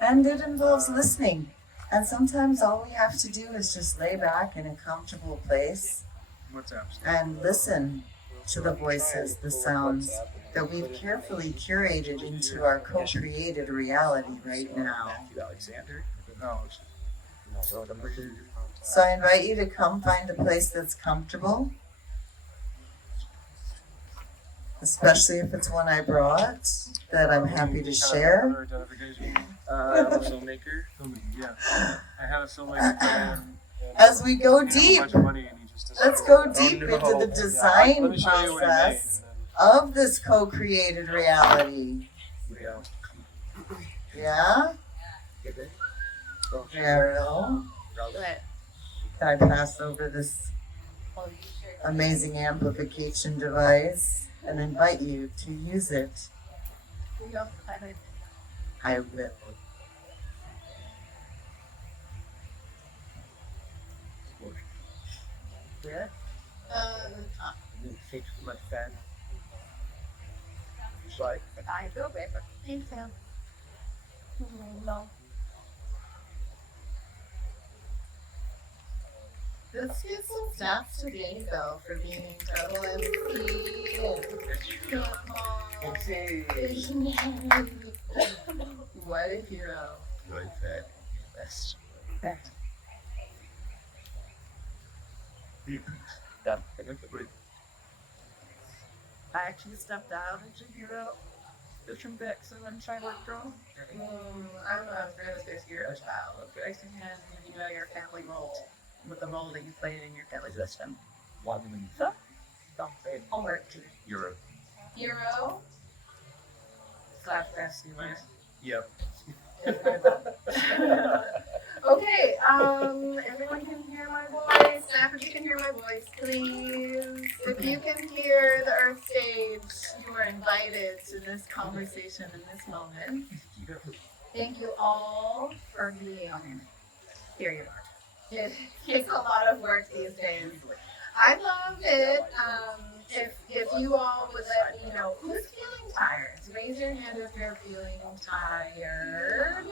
And it involves listening. And sometimes all we have to do is just lay back in a comfortable place and listen to the voices, the sounds that we've carefully curated into our co-created reality right now. So I invite you to come find a place that's comfortable, especially if it's one I brought that I'm happy to share. I'm a filmmaker. Yeah. I have a filmmaker plan. As we go deep, let's go deep into the design process of this co-created reality. Yeah? Ariel, can I pass over this amazing amplification device and invite you to use it? I will. Yeah. Take too much fat. Like I feel better. Thanks, Sam. No. Let's get some snaps today, though, for being incredible MC. What a hero. really fat. Best. Done. I actually stepped out as a hero. Just from back, so I'm trying to work from. I don't know, I was really supposed to be a child. But I think you know your family mold with the mold that you played in your family system. So, don't say homework to Euro. hero slash best anyway. Yep. Okay, everyone can hear my voice. Staff, if you can hear my voice, please. If you can hear the Earth stage, you are invited to this conversation in this moment. Thank you all for being here. You are. It takes a lot of work these days. I love it. If you all would let me know who's feeling tired, raise your hand if you're feeling tired.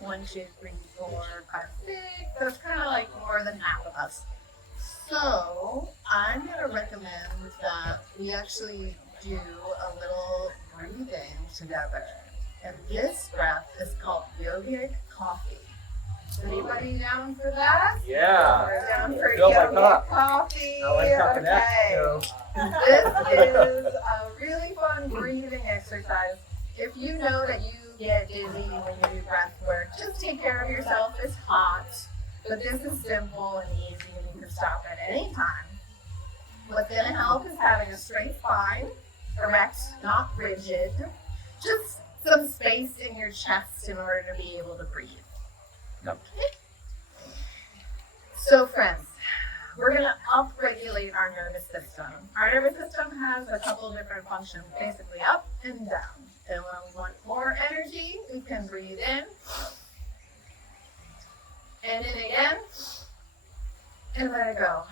1, 2, 3, 4, 5, 6. That's kind of like more than half of us. So I'm going to recommend that we actually do a little breathing together. And this breath is called yogic coffee. Anybody down for that? Yeah. We're down for Fill my yogic cup. coffee. I like cupping that, so. This is a really fun breathing exercise. If you know that you get dizzy when you do breath work, just take care of yourself. It's hot, but this is simple and easy and you can stop at any time. What's going to help is having a straight spine, erect, not rigid, just some space in your chest in order to be able to breathe. Yep. So friends, we're going to upregulate our nervous system. Our nervous system has a couple of different functions, basically up and down. And when we want more energy, we can breathe in. And in again. And let it go.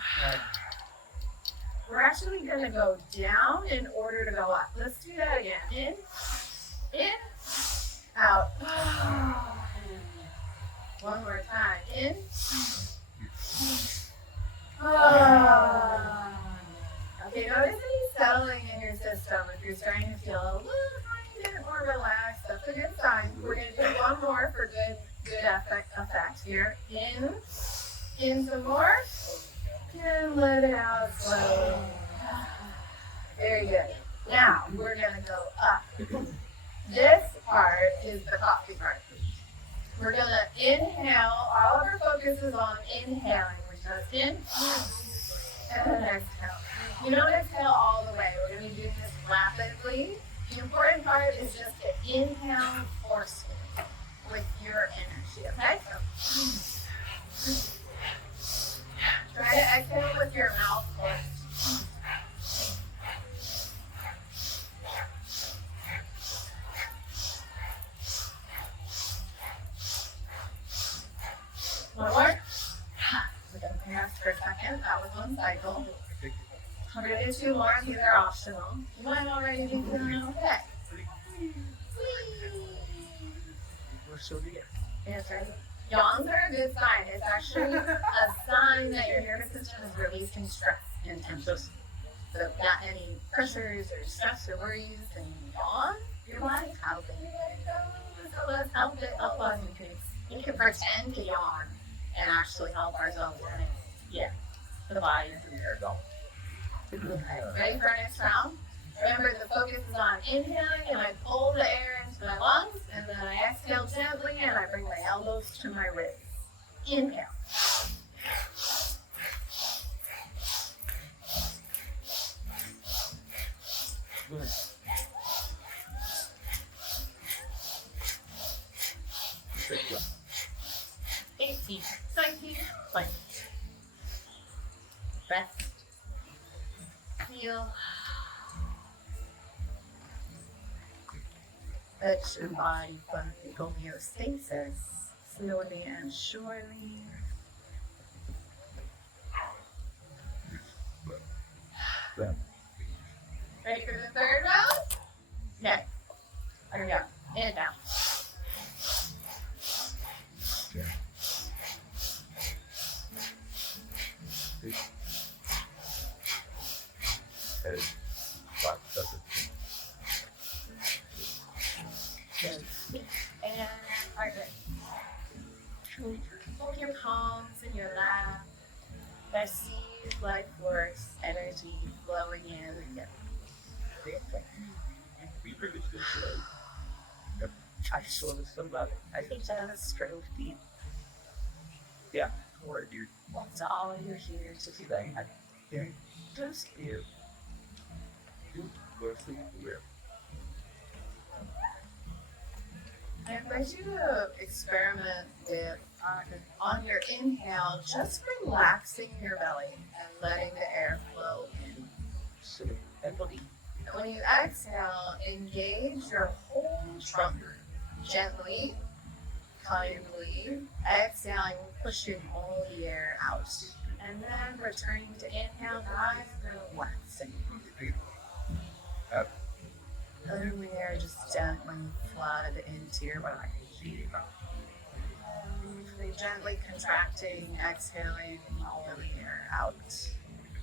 We're actually going to go down in order to go up. Let's do that again. In, out. One more time. In. Okay, notice any settling in your system. If you're starting to feel a little bit more relaxed, that's a good sign. We're going to do one more for good effect here. In some more. And let it out slowly. Very good. Now, we're going to go up. This part is the coffee part. We're going to inhale. All of our focus is on inhaling. We're just in and then exhale. You don't exhale all the way. We're going to be doing this rapidly. The important part is just to inhale forcefully with your energy, okay? So, try to exhale with your mouth first. One more. We're going to rest for a second. That was one cycle. We're going to do 2 more. These are optional. You might already be feeling okay. That's right. Yawns are a good sign. It's actually a sign that your nervous system is releasing stress and tension. So if you got any pressures or stress or worries and you yawn, your body's helping. So let's help it help us. We can pretend to yawn and actually help ourselves. And the body is in there. Ready for our next round? Remember, the focus is on inhaling, and I pull the air into my lungs, and then I exhale gently, and I bring my elbows to my wrists. Inhale. Good. 18, 19, 20. Rest. Feel. Let your body find homeostasis slowly and surely. Ready for the third round? Okay. Here we go. In and down. And alright. Hold your palms in your lap. Receive life force energy flowing in. Try to show this somebody. I think that is stroke deep. Yeah. Or dude. That's all you're here to do. Yeah. Just You. You go to sleep where? I invite you to experiment with on your inhale, just relaxing your belly and letting the air flow in. So, empathy. And when you exhale, engage your whole trunk gently, kindly, exhaling, pushing all the air out. And then returning to inhale, nice and relaxing. Letting the air just gently flood into your body. Gently contracting, exhaling all the air out.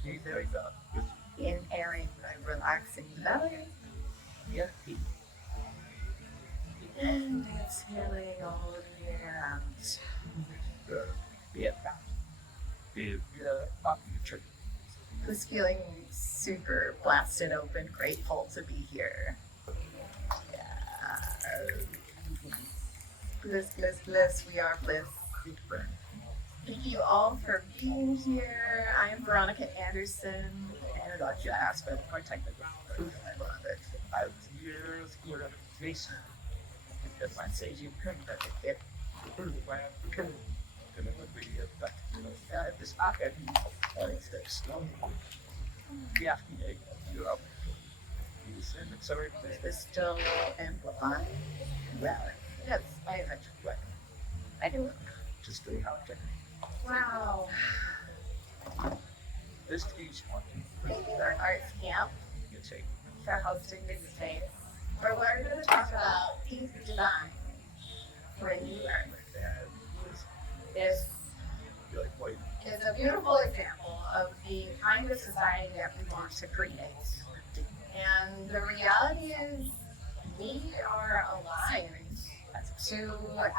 There we go. Inhaling by relaxing the belly. And exhaling all the air out. Who's feeling super blasted open, grateful to be here? Bliss, bliss, bliss. We are Bliss Burn. Thank you all for being here. I am Veronica Anderson, and I'd like you to ask for more technical. I love it. I was years ago at Jason. If I say you couldn't, it would be this pocket. Yeah, you up. Is still amplifying? Well, yes, I eventually went. I do. Just doing how it. Wow. This teach one. Thank you, our arts camp, You take. for hosting this space, where we're going to talk about peace design for a new earth. This You're like, wait. is a beautiful example of the kind of society that we want to create. And the reality is, we are aligned to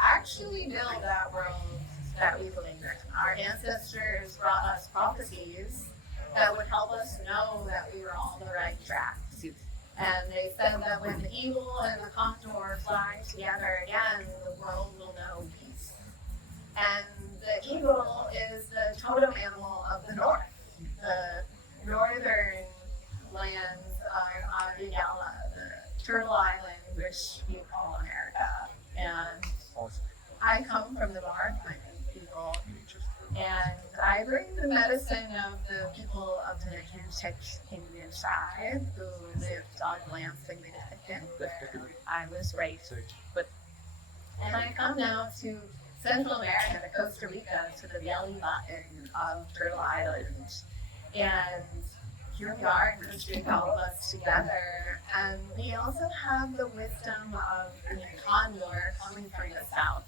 actually build that world that we believe in. Our ancestors brought us prophecies that would help us know that we were on the right track. And they said that when the eagle and the condor fly together again, the world will know peace. And the eagle is the totem animal of the north. The northern lands are Yala, the Turtle Island, which we call America. And I come from the north, I'm people, and I bring the medicine of the people of the Indian side who lived on lands significant where I was raised. And I come now to Central America, to Costa Rica, to the belly button of Turtle Island. And here we are, nurturing all of us together. And we also have the wisdom of the condor coming from the south.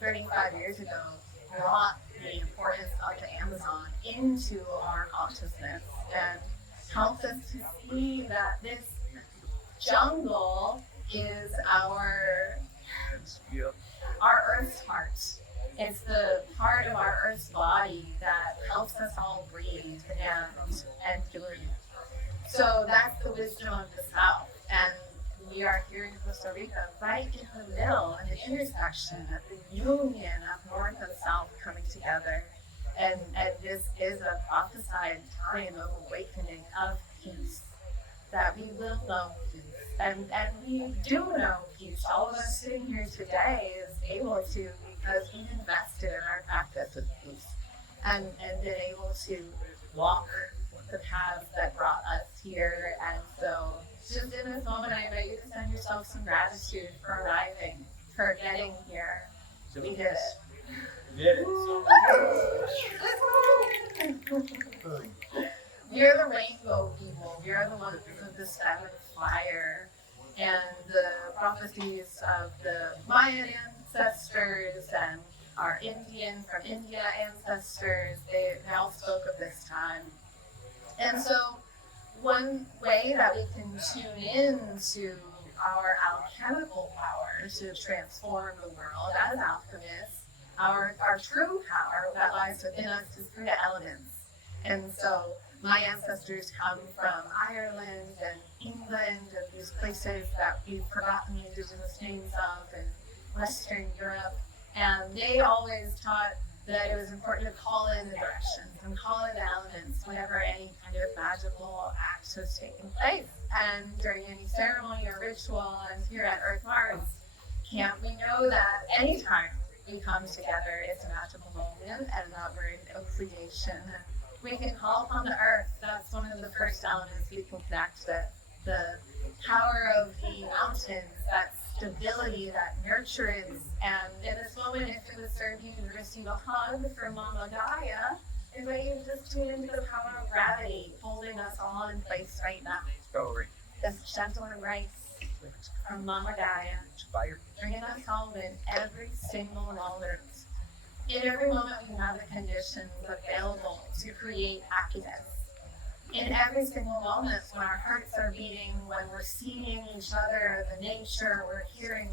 35 years ago brought the importance of the Amazon into our consciousness and helped us to see that this jungle is our Earth's heart. It's the part of our Earth's body that helps us all breathe and breathe. So that's the wisdom of the South. And we are here in Costa Rica, right in the middle, in the intersection of the union of North and South coming together. And this is a prophesied time of awakening of peace, that we will know peace. And we do know peace. All of us sitting here today is able to, because we invested in our practice of peace and been able to walk the paths that brought us here. And so just in this moment, I invite you to send yourself some gratitude for arriving, for getting here. We did it. We are the rainbow people. We are the ones with the sky with fire. And the prophecies of the Mayan ancestors and our from India ancestors, they all spoke of this time. And so one way that we can tune in to our alchemical power to transform the world as alchemists, our true power that lies within us is through the elements. And so my ancestors come from Ireland and England and these places that we've forgotten the indigenous names of in Western Europe. And they always taught that it was important to call in the directions and call in the elements whenever any kind of magical act was taking place. And during any ceremony or ritual, and here at Earth Mars Camp, we know that anytime we come together, it's a magical moment and that we're in creation. We can call upon the earth. That's one of the first elements we can connect with. The power of the mountains, that stability, that nurturance. And in this moment, if it would serve you to receive a hug from Mama Gaia, I invite you to just tune into the power of gravity holding us all in place right now. This gentle embrace from Mama Gaia, bringing us home in every single moment. In every moment, we have the conditions available to create happiness. In every single moment, when our hearts are beating, when we're seeing each other, the nature, we're hearing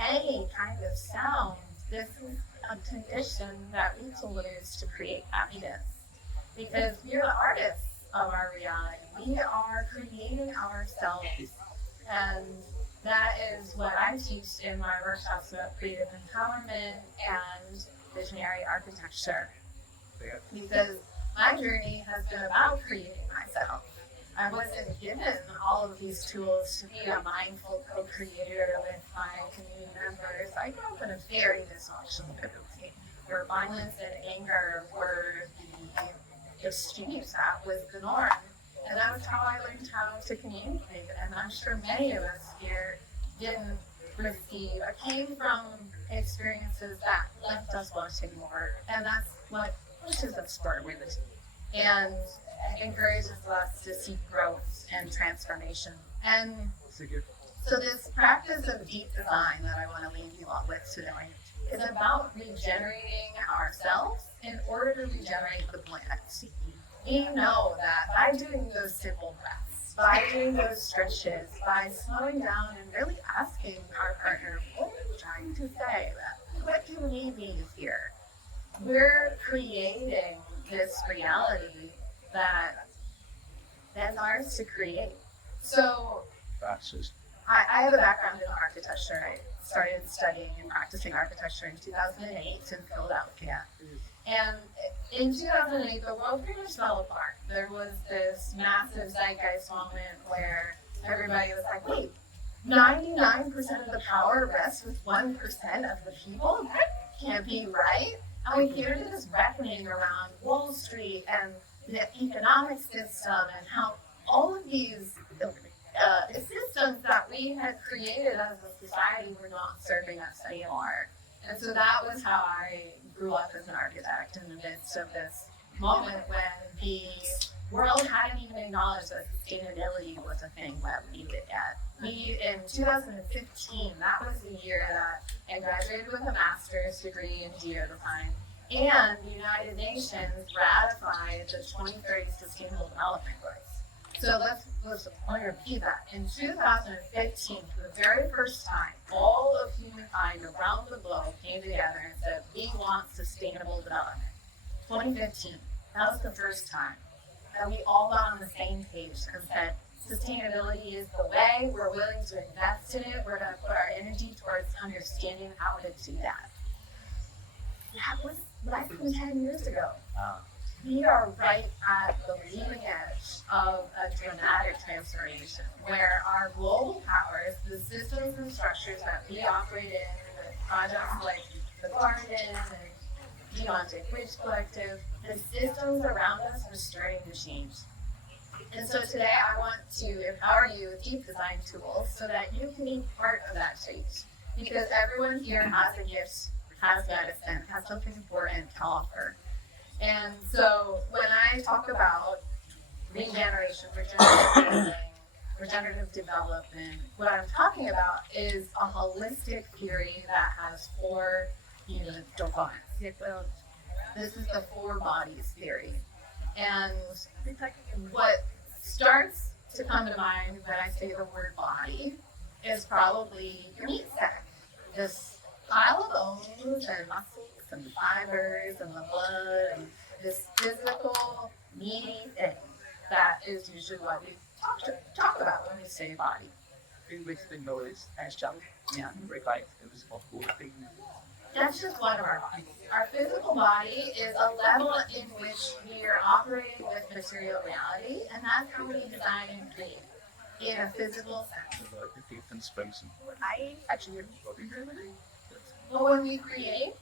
any kind of sound, this is a condition that we can use to create happiness. Because we're the artists of our reality. We are creating ourselves. And that is what I teach in my workshops about creative empowerment and visionary architecture, because my journey has been about creating myself. I wasn't given all of these tools to be a mindful co-creator with my community members. I grew up in a very dysfunctional community where violence and anger were the extremes. That was the norm. And that was how I learned how to communicate. And I'm sure many of us here didn't came from experiences that left us wanting more. And that's what pushes us forward and encourages us to seek growth and transformation. And so this practice of deep design that I want to leave you all with today is about regenerating ourselves in order to regenerate the planet. We know that by doing those simple breaths, by doing those stretches, by slowing down and really asking our partner, what are you trying to say? What do we need here? We're creating this reality that's ours to create. So I have a background in architecture. I started studying and practicing architecture in 2008 in Philadelphia. And in 2008, the world pretty much fell apart. There was this massive zeitgeist moment where everybody was like, wait, 99% of the power rests with 1% of the people? That can't be right. And we hear this reckoning around Wall Street and the economic system and how all of these systems that we had created as a society were not serving us anymore. And so that was how I grew up as an architect in the midst of this moment when the world hadn't even acknowledged that sustainability was a thing that we did yet. We, in 2015, that was the year that I graduated with a master's degree in geodesign, and the United Nations ratified the 2030 Sustainable Development Goals. So let's repeat that. In 2015, for the very first time, all of humankind around the globe came together and said, we want sustainable development. 2015, that was the first time that we all got on the same page and said, sustainability is the way, we're willing to invest in it, we're going to put our energy towards understanding how to do that. That was less than 10 years ago. We are right at the leading edge of a dramatic transformation where our global powers, the systems and structures that we operate in, the projects like the Garden and Geontic Bridge Collective, the systems around us are starting to change. And so today I want to empower you with deep design tools so that you can be part of that change. Because everyone here has a gift, has medicine, has something important to offer. And so when I talk about regeneration, regenerative development, what I'm talking about is a holistic theory that has 4 domains. This is the 4 bodies theory. And what starts to come to mind when I say the word body is probably your meat sack. This pile of bones and muscles and fibers and the blood and this physical, meaty thing that is usually what we talk about when we say body. That's just one of our bodies. Our physical body is a level in which we are operating with material reality, and that's how we design and create in a physical sense. But when we create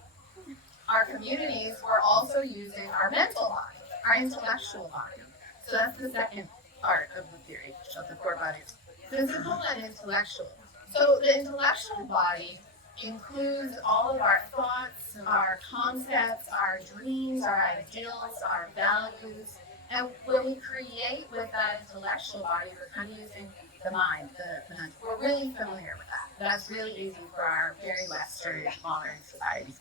our communities, we're also using our mental body, our intellectual body. So that's the second part of the theory of the 4 bodies, physical and intellectual. So the intellectual body includes all of our thoughts, our concepts, our dreams, our ideals, our values. And when we create with that intellectual body, we're kind of using the mind, the mental. We're really familiar with that. That's really easy for our very Western, modern society.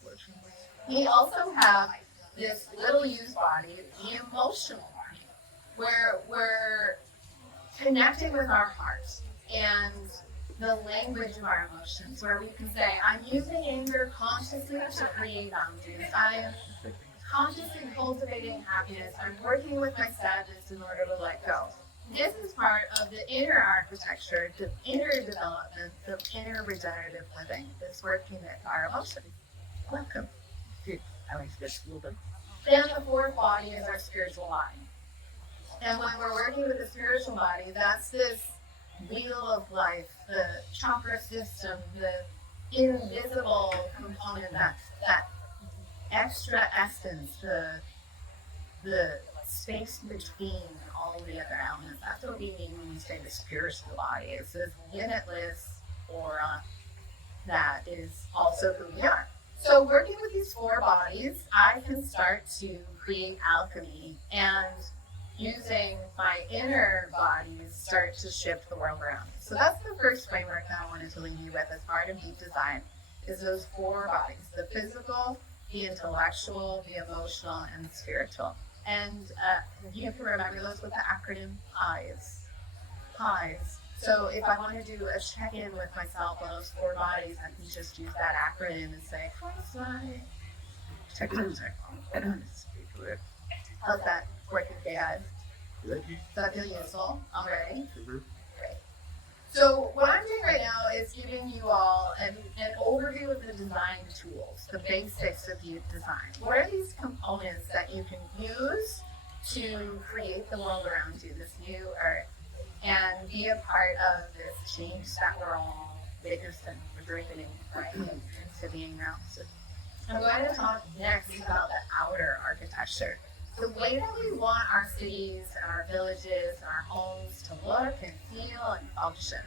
We also have this little used body, the emotional body, where we're connecting with our heart and the language of our emotions, where we can say, I'm using anger consciously to create boundaries. I'm consciously cultivating happiness. I'm working with my sadness in order to let go. This is part of the inner architecture, the inner development, the inner regenerative living, this working with our emotions. Welcome. I like this a little bit. Then the 4th body is our spiritual body. And when we're working with the spiritual body, that's this wheel of life, the chakra system, the invisible component, that extra essence, the space between all the other elements. That's what we mean when we say the spiritual body. It's this limitless aura that is also who we are. So working with these 4 bodies, I can start to create alchemy and using my inner bodies start to shift the world around me. So that's the first framework that I wanted to leave you with as part of deep design, is those 4 bodies, the physical, the intellectual, the emotional, and the spiritual. And you can remember those with the acronym PIES. PIES. So if I want to do a check-in with myself on those 4 bodies, I can just use that acronym and say, check. How's that working, guys? Does that feel useful already? Great. So what I'm doing right now is giving you all an overview of the design tools, the basics of design. What are these components that you can use to create the world around you, this new earth, and be a part of this change that we're all witnessing, breathing right into being now? So I'm going to talk next about the outer architecture. The way that we want our cities and our villages and our homes to look and feel and function.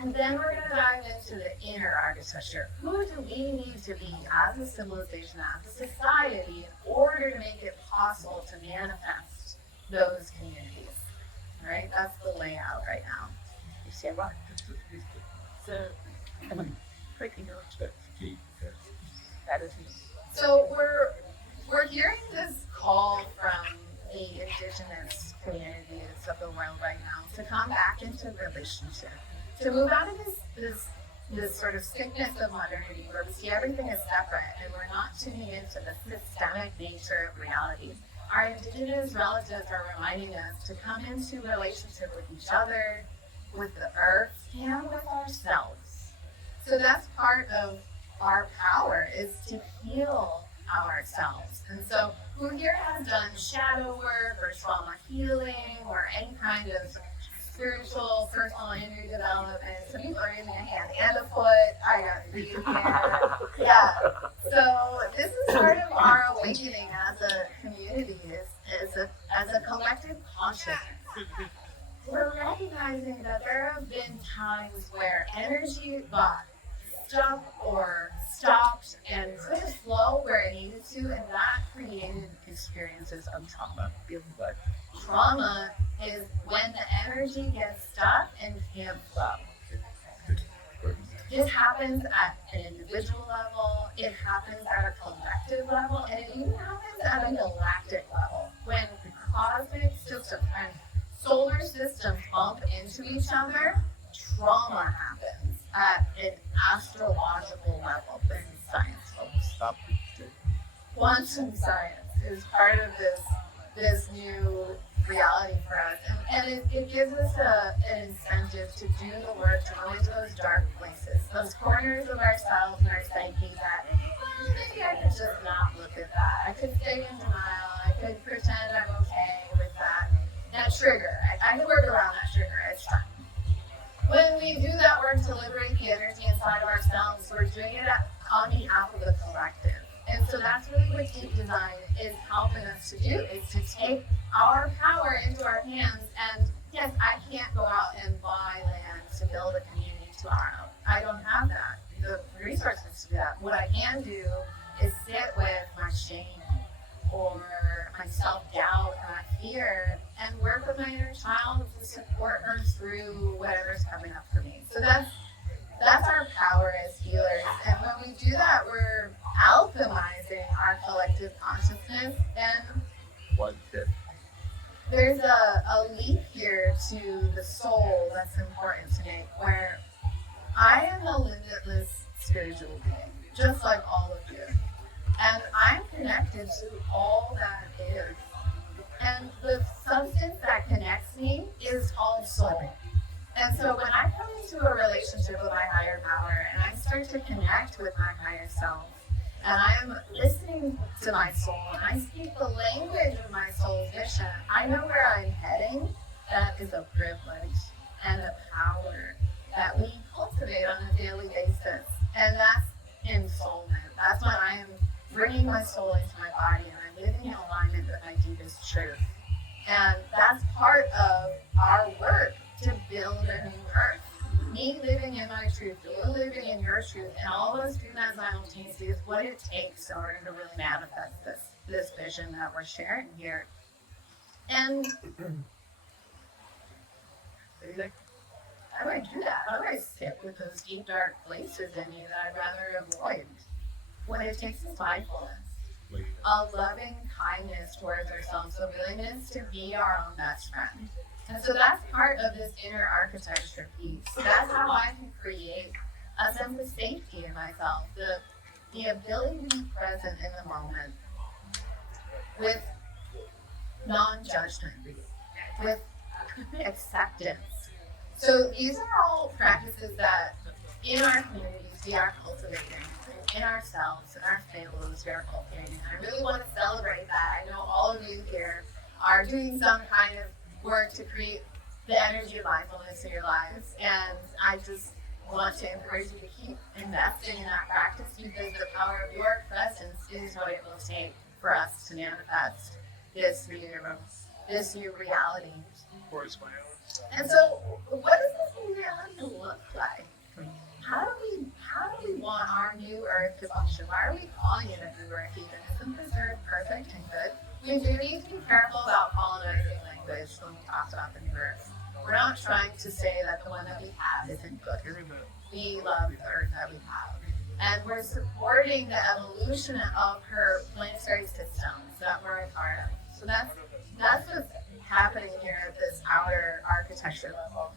And then we're going to dive into the inner architecture. Who do we need to be as a civilization, as a society, in order to make it possible to manifest those communities? Right? That's the layout right now. You see what? So, so we're hearing this call from the indigenous communities of the world right now to come back into relationship, to move out of this sort of sickness of modernity where we see everything as separate and we're not tuning into the systemic nature of reality. Our indigenous relatives are reminding us to come into relationship with each other, with the earth, and with ourselves. So that's part of our power, is to heal ourselves. And so who here has done shadow work or trauma healing or any kind of spiritual, personal energy development? Some people are raising a hand and a foot. I got 3 here. Yeah. So this is part of our awakening as a community, as a collective consciousness. We're recognizing that there have been times where energy got stuck or stopped and couldn't flow where it needed to, and that created experiences of trauma. Trauma is when the energy gets stuck and can't flow. This happens at an individual level, it happens at a collective level, and it even happens at a galactic level. When cosmic systems and solar systems bump into each other, trauma happens at an astrological level. This is science, folks. Quantum science is part of this new reality for us, and it gives us an incentive to do the work, to go into those dark places, those corners of ourselves and our psyche that maybe I could just not look at that. I could stay in denial. I could pretend I'm okay with that trigger. I could work around that trigger. It's fine. When we do that work to liberate the energy inside of ourselves, we're doing it on behalf of the collective. And so that's really what deep design is helping us to do, is to take our power into our hands. And yes, I can't go out and buy land to build a community tomorrow. I don't have that, the resources to do that. What I can do is sit with my shame or my self-doubt or my fear and work with my inner child to support her through whatever's coming up for me. So that's our power as healers. And when we do that, we're alchemizing our collective consciousness. And there's a leap here to the soul that's important to me, where I am a limitless spiritual being, just like all of you. And I'm connected to all that is. And the substance that connects me is called soul. And so when I come into a relationship with my higher power and I start to connect with my higher self, and I am listening to my soul, and I speak the language of my soul's mission, I know where I'm heading. That is a privilege and a power that we cultivate on a daily basis. And that's ensoulment. That's when I am bringing my soul into my body and I'm living in alignment with my deepest truth. And that's part of our work to build a new earth. Me living in my truth, you living in your truth, and all of us doing that simultaneously is what it takes in order to really manifest this vision that we're sharing here. And how do I do that? How do I sit with those deep, dark places in me that I'd rather avoid? When it takes us mindfulness, a loving kindness towards ourselves, a willingness to be our own best friend. And so that's part of this inner architecture piece. That's how I can create a sense of safety in myself, the ability to be present in the moment with non-judgment, with acceptance. So these are all practices that in our communities we are cultivating, in ourselves, in our families we are cultivating. I really want to celebrate that. I know all of you here are doing some kind of work to create the energy of mindfulness in your lives, and I just want to encourage you to keep investing in that practice, because the power of your presence is what it will take for us to manifest this new reality. Of course, my own And so, what does this reality look like? How do we want our new Earth to function? Why are we calling it a new Earth even? Isn't this Earth perfect and good? We do need to be careful about colonizing language when we talk about the new Earth. We're not trying to say that the one that we have isn't good. We love the Earth that we have. And we're supporting the evolution of her planetary systems that we're a part of. So that's what's happening here at this outer architecture level.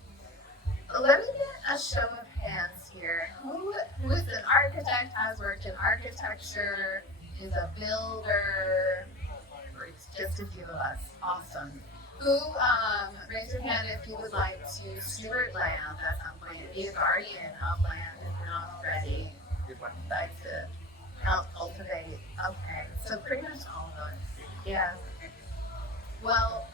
Let me get a show of hands here. Who is an architect, has worked in architecture, is a builder? It's just a few of us. Awesome. Who, raise your hand if you would like to steward land at some point, be a guardian of land if you're not already. Like to help cultivate. Okay, so pretty much all of us. Yeah. Well,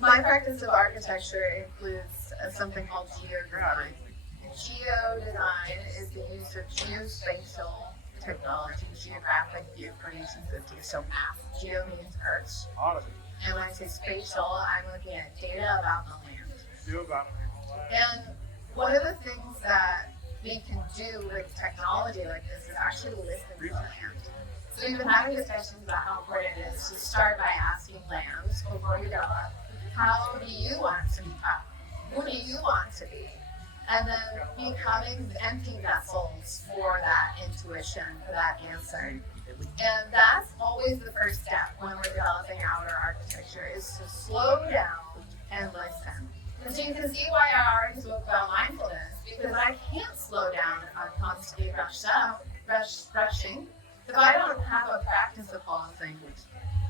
my practice of architecture includes something called geodesign. Geodesign is the use of geospatial technology, geographic view creation system. So math. Geo means Earth. And when I say spatial, I'm looking at data about the land. And one of the things that we can do with technology like this is actually listen to the land. So we've been having discussions about how important it is to start by asking lands before you go up, how do you want to become? Who do you want to be? And then becoming empty vessels for that intuition, for that answer. And that's always the first step when we're developing outer architecture, is to slow down and listen. And so you can see why I already spoke about mindfulness, because I can't slow down if I'm constantly rushing. If I don't have a practice of pausing,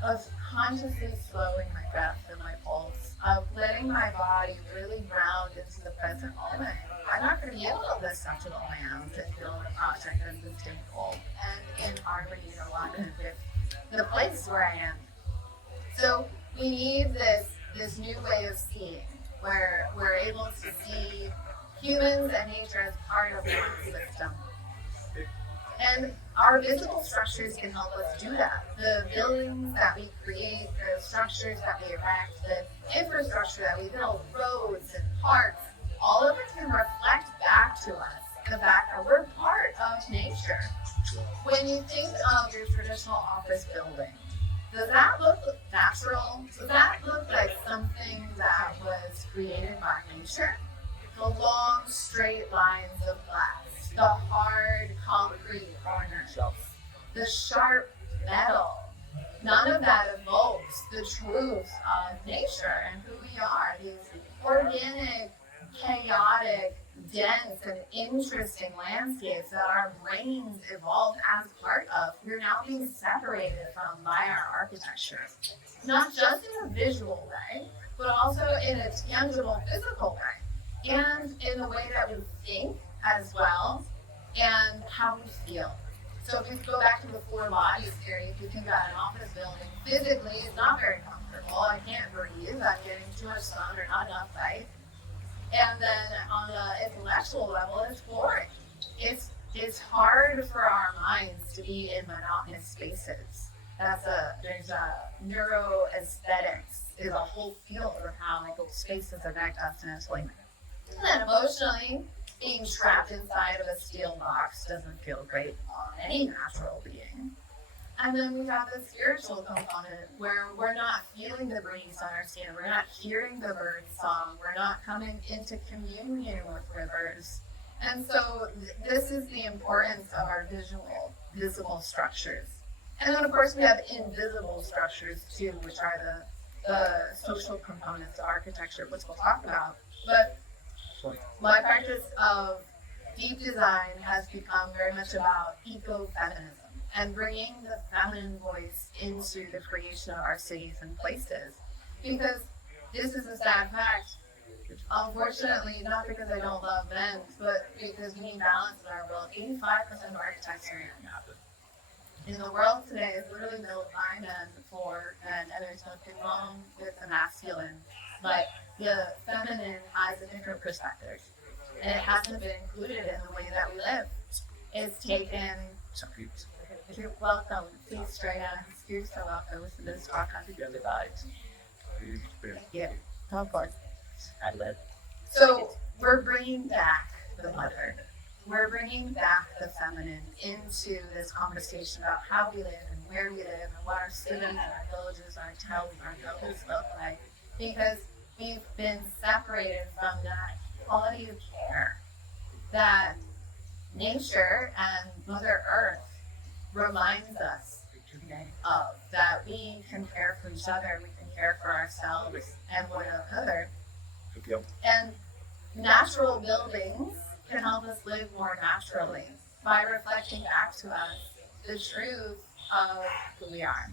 of consciously slowing my breath and my pulse, of letting my body really ground into the present moment, I'm not going to be able to listen to the land and feel the object as sustainable and in harmony and alignment with the place where I am. So we need this new way of seeing, where we're able to see humans and nature as part of one system. And our visible structures can help us do that. The buildings that we create, the structures that we erect, the infrastructure that we build, roads and parks, all of it can reflect back to us the fact that we're part of nature. When you think of your traditional office building, does that look natural? Does that look like something that was created by nature? The long, straight lines of glass, the hard concrete corners, the sharp metal. None of that evokes the truth of nature and who we are. These organic, chaotic, dense, and interesting landscapes that our brains evolved as part of, we're now being separated from by our architecture. Not just in a visual way, but also in a tangible, physical way. And in the way that we think as well, and how we feel. So if we go back to the four bodies theory, if you think about an office building, physically it's not very comfortable. I can't breathe, I'm getting too much sun or not enough light. And then on the intellectual level, it's boring. It's hard for our minds to be in monotonous spaces. There's a neuroaesthetics is a whole field of how spaces affect us in employment. And then emotionally, being trapped inside of a steel box doesn't feel great on any natural being. And then we have the spiritual component where we're not feeling the breeze on our skin, we're not hearing the bird's song, we're not coming into communion with rivers. And so this is the importance of our visible structures. And then of course we have invisible structures too, which are the social components of architecture, which we'll talk about. But my practice of deep design has become very much about ecofeminism and bringing the feminine voice into the creation of our cities and places. Because this is a sad fact. Unfortunately, not because I don't love men, but because we need balance in our world. 85% of architects are men. In the world today, it's literally built by men for men, and there's nothing wrong with the masculine. But the feminine has a different perspective, and it hasn't been included in the way that we live. It's taken. You're welcome. Please, Straya. You're so welcome to this podcast. Yeah, of course. I love. So we're bringing back the mother. We're bringing back the feminine into this conversation about how we live and where we live and what our cities and our villages, our towns, our villages look like. Because we've been separated from that quality of care that nature and Mother Earth reminds us of. That we can care for each other, we can care for ourselves and one another. And natural buildings can help us live more naturally by reflecting back to us the truth of who we are.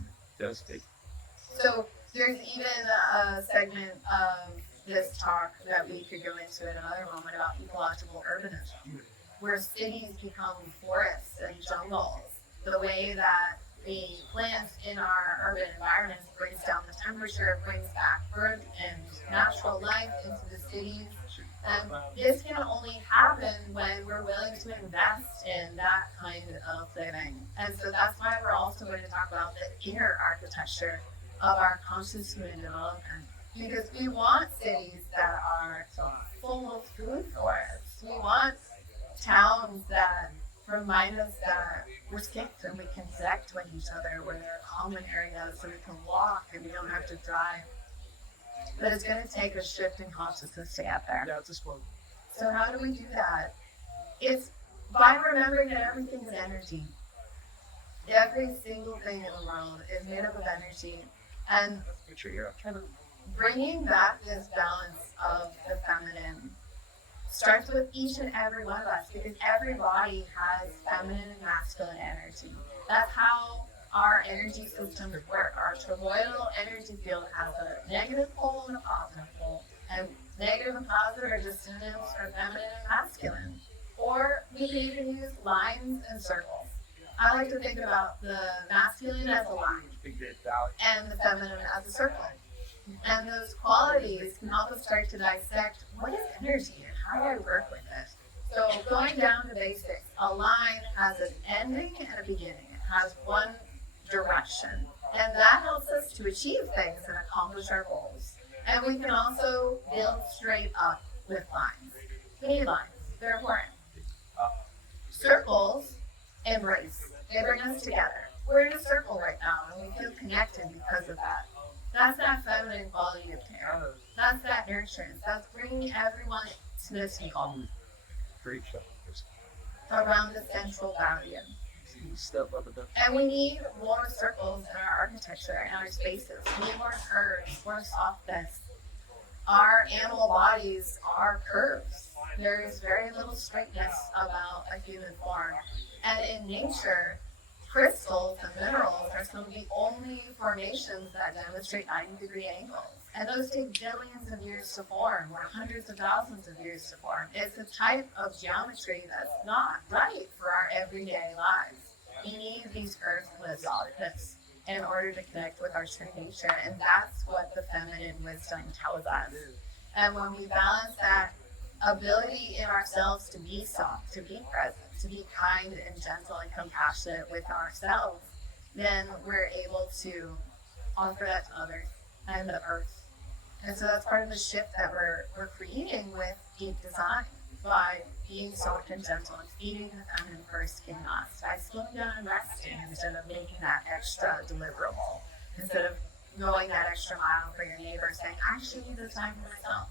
So there's even a segment of this talk that we could go into at another moment about ecological urbanism, where cities become forests and jungles. The way that we plant in our urban environments brings down the temperature, brings back birth and natural life into the cities. And this can only happen when we're willing to invest in that kind of living. And so that's why we're also going to talk about the inner architecture of our conscious human development. Because we want cities that are full of food forests. We want towns that remind us that we're safe and we can connect with each other, where there are common areas so we can walk and we don't have to drive. But it's going to take a shift in consciousness to get there. Yeah, it's a slow. So how do we do that? It's by remembering that everything is energy. Every single thing in the world is made up of energy. And bringing back this balance of the feminine starts with each and every one of us, because every body has feminine and masculine energy. That's how our energy systems work. Our toroidal energy field has a negative pole and a positive pole. And negative and positive are just synonyms for feminine and masculine. Or we can even use lines and circles. I like to think about the masculine as a line and the feminine as a circle. And those qualities can help us start to dissect what is energy and how do I work with it. So going down to basics, a line has an ending and a beginning. It has one direction. And that helps us to achieve things and accomplish our goals. And we can also build straight up with lines. We need lines. They're important. Circles embrace. They bring us together. We're in a circle right now and we feel connected because of that. That's that feminine quality of care. That's that nurturance. That's bringing everyone to this table around the central value. And we need more circles in our architecture, in our spaces. We need more curves, more softness. Our animal bodies are curves. There is very little straightness about a human form. And in nature, crystals and minerals are some of the only formations that demonstrate 90-degree angles. And those take billions of years to form, or hundreds of thousands of years to form. It's a type of geometry that's not right for our everyday lives. We need these curves and this softness in order to connect with our true nature. And that's what the feminine wisdom tells us. And when we balance that ability in ourselves to be soft, to be present, to be kind and gentle and compassionate with ourselves, then we're able to offer that to others and the earth. And so that's part of the shift that we're creating with deep design, by being soft and gentle and feeding the feminine first in us, by slowing down and resting instead of making that extra deliverable, instead of going that extra mile for your neighbor, saying, I actually need this time for myself,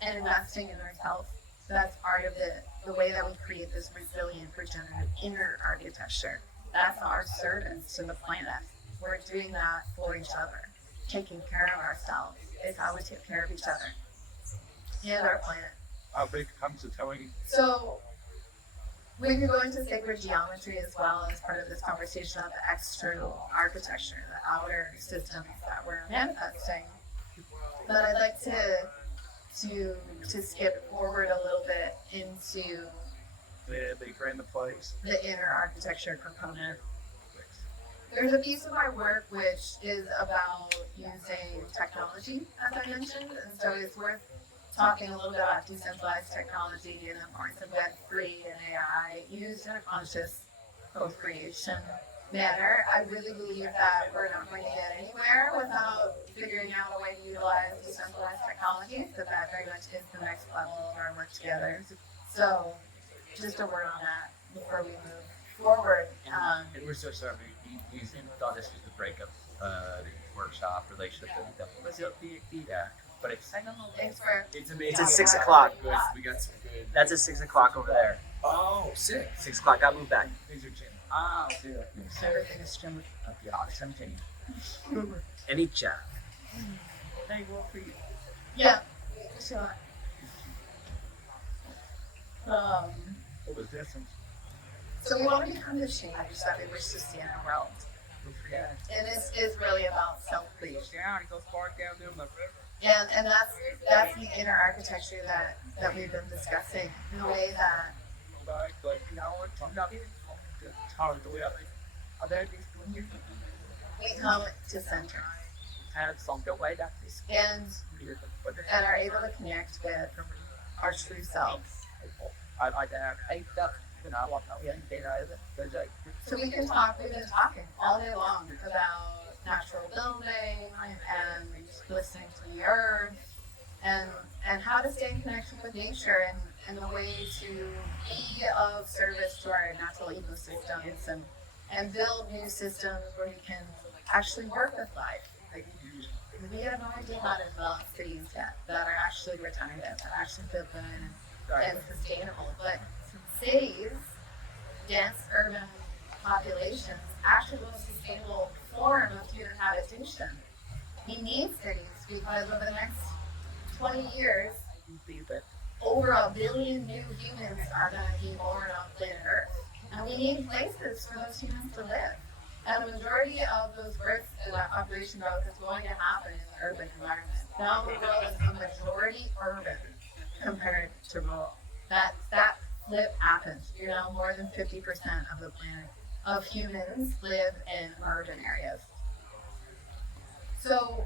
and investing in ourselves. So that's part of the way that we create this resilient, regenerative inner architecture. That's our service to the planet. We're doing that for each other. Taking care of ourselves is how we take care of each other and our planet. How big comes to telling? So we can go into sacred geometry as well as part of this conversation of the external architecture, the outer systems that we're manifesting. But I'd like to skip forward a little bit into the inner architecture component. There's a piece of my work which is about using technology, as I mentioned, and so it's worth talking a little bit about decentralized technology and the importance of Web3 and AI used in a conscious co-creation manner. I really believe that we're not going to get anywhere without figuring out a way to utilize decentralized technologies, that very much is the next level of our work together. So, just a word on that before we move forward. And we're so sorry. We thought this was the breakup workshop relationship. Was it yeah? But it's Thanks for it's amazing. It's at 6 o'clock. We got some good. That's at 6 o'clock over there. Oh, 6. 6 o'clock. Got moved back. These are Jim. Ah, okay. So everything is Jim. Yeah, something. Any chat. Hey, well, for you. yeah. Sure. What was this? So we want to become the change that we wish to see in the world. Yeah. And this is really about self-belief. Down, it goes far down there in the river. And that's the inner architecture that we've been discussing. The way that we come to center and are able to connect with our true selves. So we've been talking all day long about natural building and listening to the earth and how to stay in connection with nature and the way to be of service to our natural ecosystems and build new systems where we can actually work with life. Like, we have no idea how to develop cities yet that are actually regenerative, that are actually feel good and sustainable. But cities, dense urban populations, actually the most sustainable form of human habitation. We need cities because over the next 20 years, over 1 billion new humans are going to be born on planet Earth. And we need places for those humans to live. And the majority of those births and that population growth is going to happen in the urban environment. Now the world is a majority urban compared to rural. That flip happens. You know, more than 50% of the planet of humans live in urban areas. So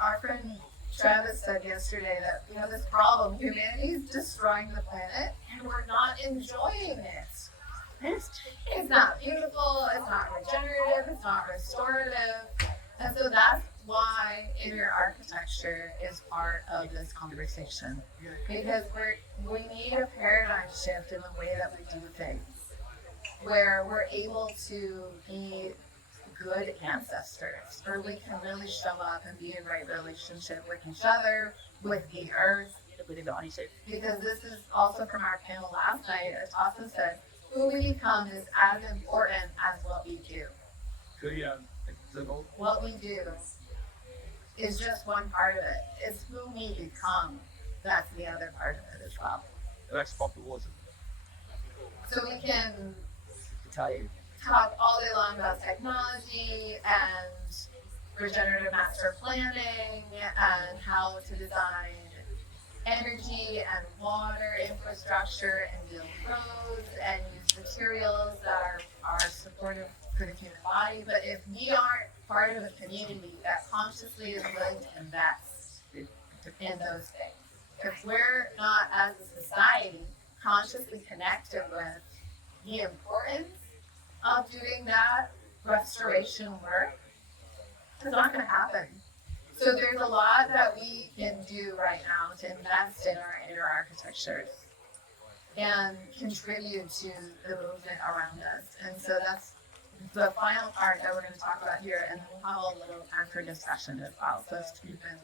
our friend Travis said yesterday that, you know, this problem, humanity is destroying the planet and we're not enjoying it. It's not beautiful, it's not regenerative, it's not restorative. And so that's why inner architecture is part of this conversation. Because we need a paradigm shift in the way that we do things, where we're able to be good ancestors, where we can really show up and be in right relationship with each other, with the earth. Because this is also from our panel last night, as Costa said, who we become is as important as what we do. What we do is just one part of it. It's who we become. That's the other part of it as well. So we can talk all day long about technology and regenerative master planning and how to design energy and water infrastructure and build roads and use materials that are supportive for the human body. But if we aren't part of a community that consciously is willing to invest in those things, if we're not as a society consciously connected with the importance of doing that restoration work, it's not going to happen. So there's a lot that we can do right now to invest in our inner architectures and contribute to the movement around us. And so that's the final part that we're going to talk about here, and then we'll have a little time for discussion as well. So if you've been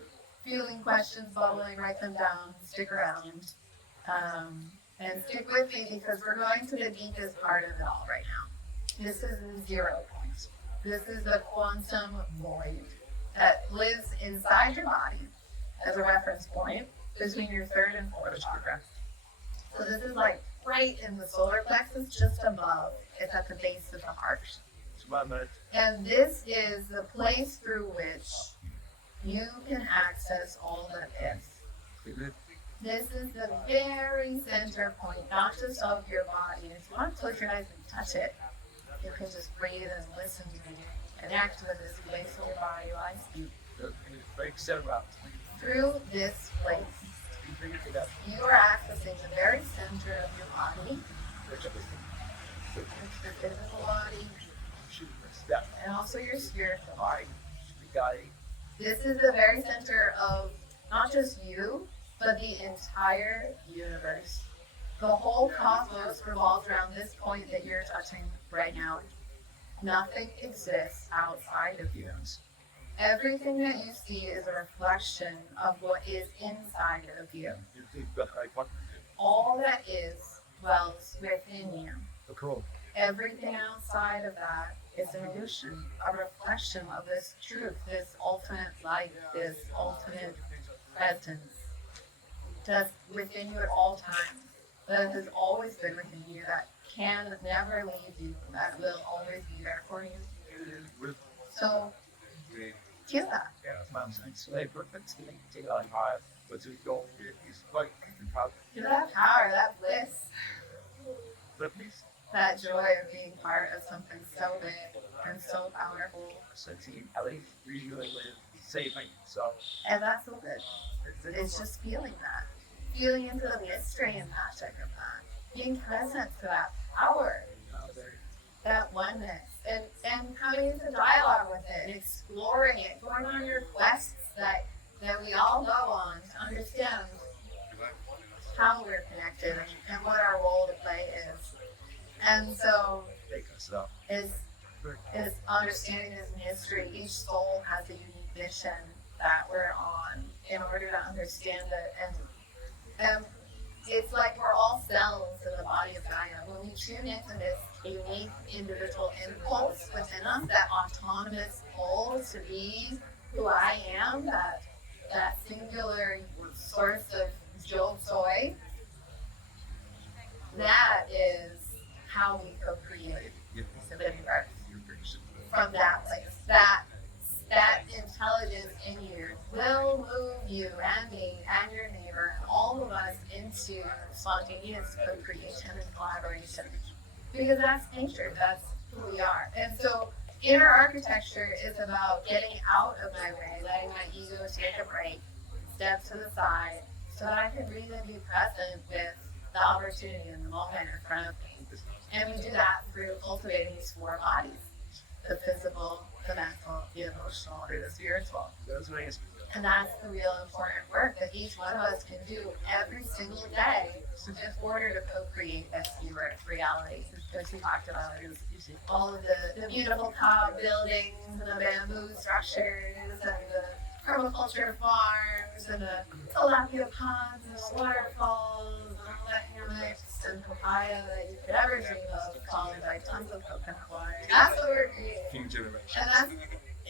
feeling questions bubbling, write them down, stick around, and stick with me because we're going to the deepest part of it all right now. This is the 0 point. This is the quantum void that lives inside your body as a reference point between your 3rd and 4th chakra. So this is like right in the solar plexus, just above. It's at the base of the heart. And this is the place through which you can access all that is. This is the very center point, not just of your body. If you want to close your eyes and touch it, you can just breathe and listen to it. Connect with this place of your body while I speak. Through this place, you are accessing the very center of your body. It's your physical body and also your spiritual body. This is the very center of not just you, but the entire universe. The whole cosmos revolves around this point that you're touching right now. Nothing exists outside of you. Everything that you see is a reflection of what is inside of you. All that is dwells within you. Everything outside of that is an illusion, a reflection of this truth, this ultimate light, this ultimate presence that's within you at all times, that has always been within you, that can never leave you, that will always be there for you. So, feel that. Feel that power, that bliss, that joy of being part of something so big and so powerful. And that's so good. It's just feeling that. Feeling into the mystery and magic of that. Being present to that power, that oneness, and coming into dialogue with it and exploring it, going on your quests that we all go on to understand how we're connected and what our role to play is. And so is understanding this mystery. Each soul has a unique mission that we're on in order to understand it. And it's like we're all cells in the body of Gaia. When we tune into this unique individual impulse within us, that autonomous pull to be who I am, that singular source of joy, that is how we co-create the universe. From that place, that intelligence in you will move you and me and your neighbor and all of us into spontaneous co-creation and collaboration. Because that's nature, that's who we are. And so inner architecture is about getting out of my way, letting my ego take a break, step to the side, so that I can really be present with the opportunity in the moment in front of me. And we do that through cultivating these four bodies: the physical, the mental, the emotional, and the spiritual. And that's the real important work that each one of us can do every single day in order to co-create this new earth reality. As we talked about, all of the beautiful cob buildings and the bamboo structures and the permaculture farms and the tilapia ponds and the waterfalls and all the hammocks and papaya that you could ever dream of, followed by tons of coconut water. That's what we're creating. And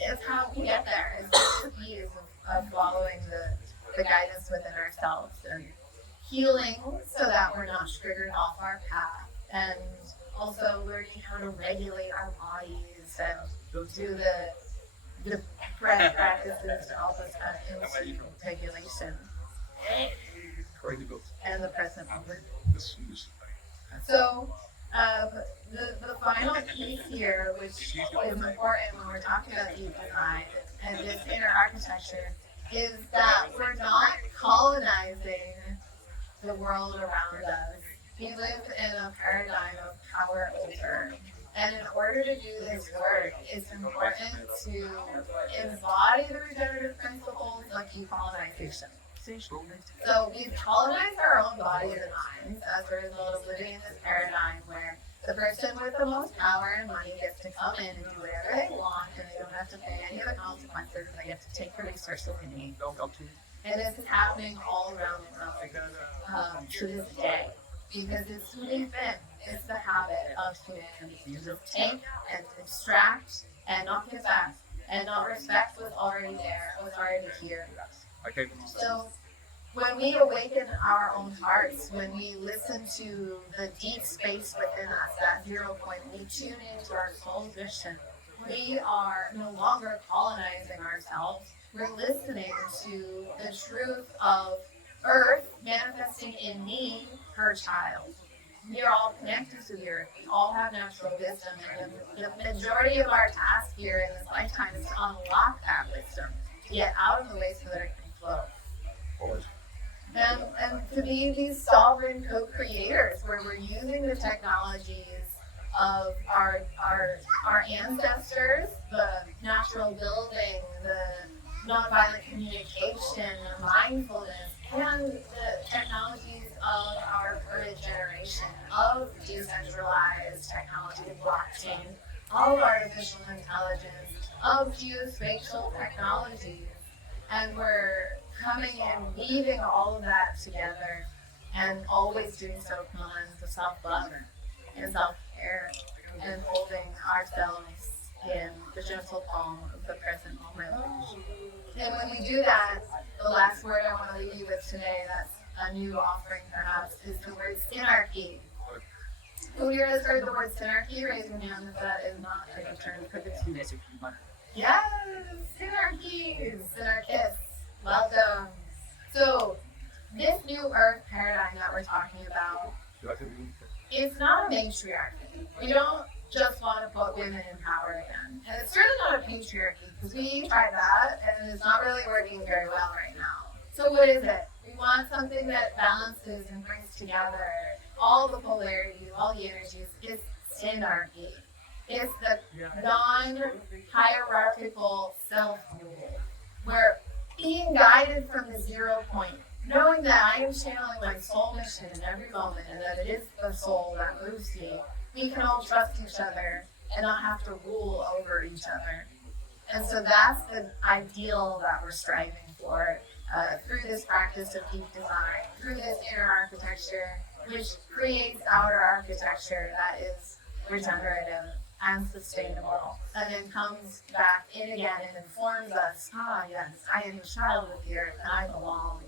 that's how we get there, is the ease of following the guidance within ourselves and healing so that we're not triggered off our path, and also learning how to regulate our bodies and do the breath practices to help us come into regulation and the present moment. So the final piece here, which is important when we're talking about deep design and this inner architecture, is that we're not colonizing the world around us. We live in a paradigm of power over. And in order to do this work, it's important to embody the regenerative principles like decolonization. So we've colonized our own bodies and minds as a result of living in this paradigm where the person with the most power and money gets to come in and do whatever they want, and they don't have to pay any of the consequences, and they get to take the resources they need. And this is happening all around the world to this day, because it's who they've been. It's the habit of humanity to just take and extract and not give back and not respect what's already there, what's already here. So when we awaken our own hearts, when we listen to the deep space within us, that 0 point, we tune into our soul's mission, we are no longer colonizing ourselves. We're listening to the truth of Earth manifesting in me, her child. We are all connected to the earth. We all have natural wisdom, and the majority of our task here in this lifetime is to unlock that wisdom, to get out of the way so that it can flow. And to be these sovereign co-creators, where we're using the technologies of our ancestors, the natural building, the nonviolent communication, the mindfulness, and the technologies of our current generation of decentralized technology, blockchain, of artificial intelligence, of geospatial technologies. And we're coming and weaving all of that together and always doing so from the lens of self-love and self-care and holding ourselves in the gentle palm of the present moment. And when we do that, the last word I want to leave you with today, that's a new offering perhaps, is the word synarchy. Who here has heard the word synarchy? Raise your hand if that is not a good term for this. Yes, synarchy, synarchists. Welcome. So, this new earth paradigm that we're talking about, it's not a matriarchy. We don't just want to put women in power again. And it's certainly not a patriarchy, because we tried that, and it's not really working very well right now. So what is it? We want something that balances and brings together all the polarities, all the energies. It's synarchy. It's the non-hierarchical self-rule, where being guided from the 0 point, knowing that I am channeling my soul mission in every moment, and that it is the soul that moves me, we can all trust each other and not have to rule over each other. And so that's the ideal that we're striving for through this practice of deep design, through this inner architecture, which creates outer architecture that is regenerative and sustainable, and then comes back in again and informs us, yes, I am a child of the earth, and I belong.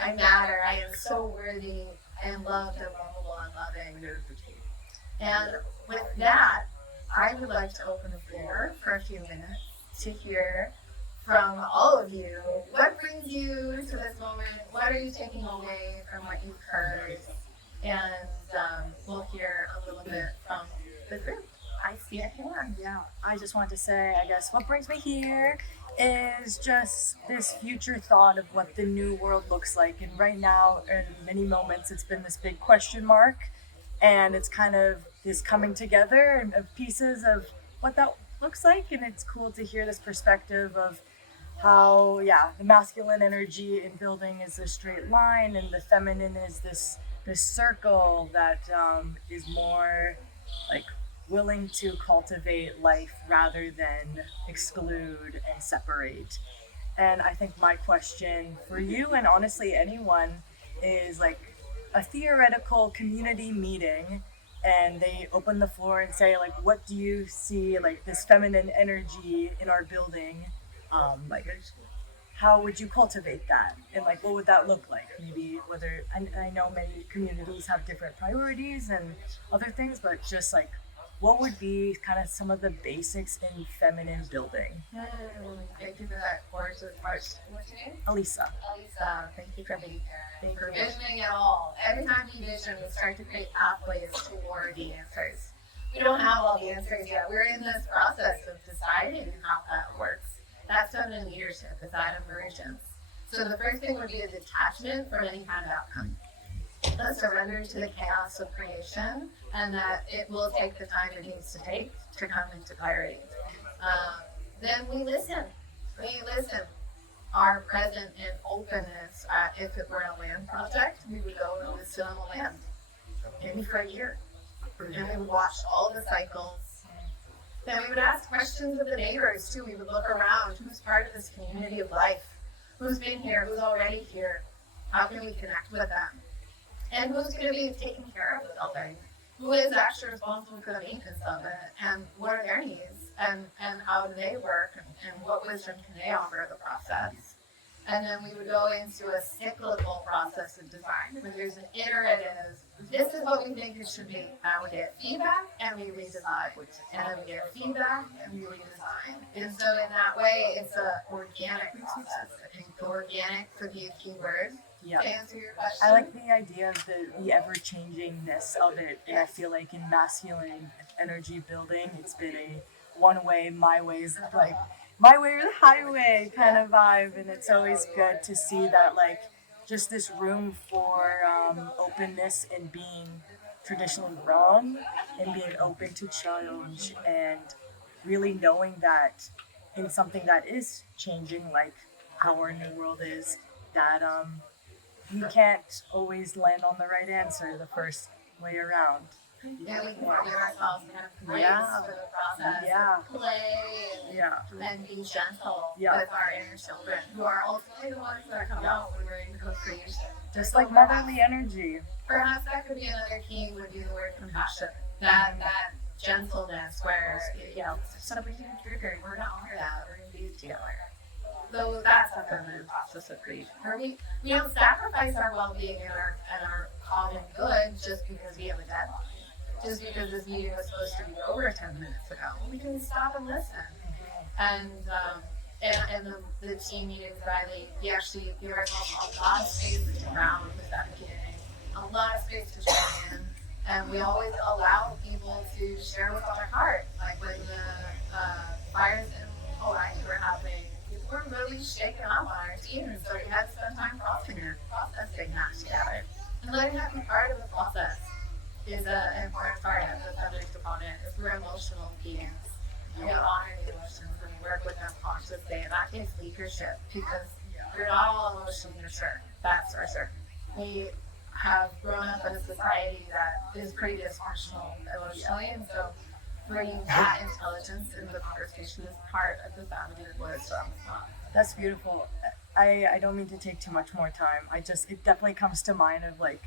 I matter, I am so worthy, and loved and lovable and loving. And with that, I would like to open the floor for a few minutes to hear from all of you. What brings you to this moment? What are you taking away from what you've heard? And we'll hear a little bit from the group. I see a hand. Yeah, I just wanted to say, I guess, what brings me here is just this future thought of what the new world looks like. And right now, in many moments, it's been this big question mark. And it's kind of this coming together of pieces of what that looks like. And it's cool to hear this perspective of how, the masculine energy in building is a straight line, and the feminine is this circle that is more like willing to cultivate life rather than exclude and separate. And I think my question for you, and honestly anyone, is like a theoretical community meeting, and they open the floor and say, like, what do you see, like, this feminine energy in our building? How would you cultivate that? And like, what would that look like? Maybe whether, I know many communities have different priorities and other things, but just like, what would be kind of some of the basics in feminine building? Thank you for that course with March. What's your name? Elisa. Elisa, thank you for being here. Thank you for visioning it all. Every time we vision, we start to create pathways toward the answers. We don't have all the answers yet. We're in this process of deciding how that works. That's done in leadership, it's out of emergence. So the first thing would be a detachment from any kind of outcome. A surrender to the chaos of creation, and that it will take the time it needs to take to come into clarity. Then we listen. Our present in openness, if it were a land project, we would go and listen on the land, maybe for a year. And we would watch all the cycles. Then we would ask questions of the neighbors too. We would look around, who's part of this community of life? Who's been here? Who's already here? How can we connect with them? And who's going to be taking care of the building? Who is actually responsible for the maintenance of it? And what are their needs? And how do they work? And what wisdom can they offer the process? And then we would go into a cyclical process of design, where there's an iterative, this is what we think it should be. And we get feedback and we redesign. And then we get feedback and we redesign. And so in that way, it's an organic process. I think the organic could be a key word. Yeah. To answer your question. I like the idea of the ever-changingness of it, and I feel like in masculine energy building, it's been a one way, my way is like my way or the highway kind of vibe, and it's always good to see that, like, just this room for openness and being traditionally wrong, and being open to challenge, and really knowing that in something that is changing, like how our new world is, that we can't always land on the right answer the first way around. Yeah, we can give ourselves kind of grace Yeah. for the process. Yeah. Play and, Yeah. and be gentle Yeah. with our inner children, who are ultimately the ones that come out when we're in co-creation. Just like motherly energy. Perhaps that could be another key, would be the word compassion. That gentleness where, somebody's doing trigger, we're gonna honor that, we're gonna be together. So that's a feminine process of creation. Where we don't sacrifice our well-being and our common good just because we have a deadline. Just because this meeting was supposed to be over 10 minutes ago. We can stop and listen. And the team meetings that I lead, we actually give ourselves a lot of space to ground with that beginning, a lot of space to check in, and we always allow people to share what's on their heart. Like when the fires in Hawaii were happening, people were really shaken up on our team, and so we had to spend time processing that together. And letting that be part of the process is an important part of the feminine component. If we're emotional beings, we honor the emotions and work with them consciously, and that takes leadership, because we're not all emotionally mature. That's for sure. We have grown up in a society that is pretty dysfunctional emotionally, and so bringing that intelligence into the conversation is part of the feminine wisdom. That's beautiful. I don't mean to take too much more time. It definitely comes to mind of like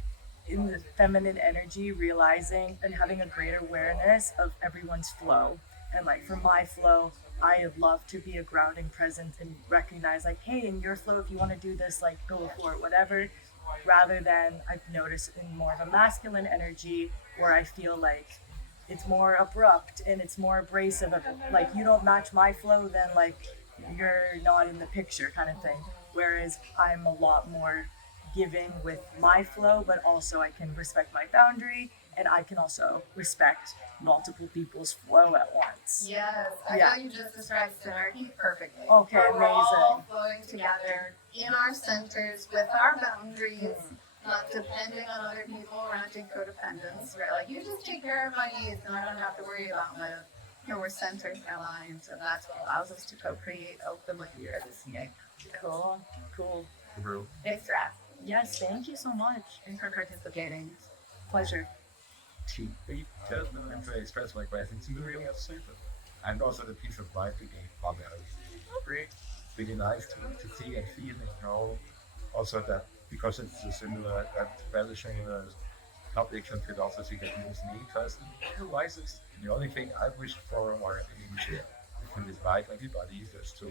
in the feminine energy, realizing and having a greater awareness of everyone's flow. And like for my flow, I love to be a grounding presence and recognize like, hey, in your flow, if you want to do this, like go for it, whatever. Rather than I've noticed in more of a masculine energy where I feel like it's more abrupt and it's more abrasive. Like you don't match my flow, then like you're not in the picture kind of thing. Whereas I'm a lot more giving with my flow, but also I can respect my boundary, and I can also respect multiple people's flow at once. Yes, I know you just described synergy perfectly. Okay, We're all amazing. flowing together in our centers with our boundaries, not depending on other people. We're not doing codependence. We're like, you just take care of my needs, and I don't have to worry about my. We're centered and aligned, so that's what allows us to co-create openly here at this meeting. Cool. Thanks for asking. Yes, thank you so much. Thanks for participating. Pleasure. To express my gratitude really upset. And also the peace of mind we gave from it. Great. Really nice to see and feel and know also that because it's a similar and relishing topic and philosophy that moves me personally. Otherwise, the only thing I wish for or aim to invite everybody is just to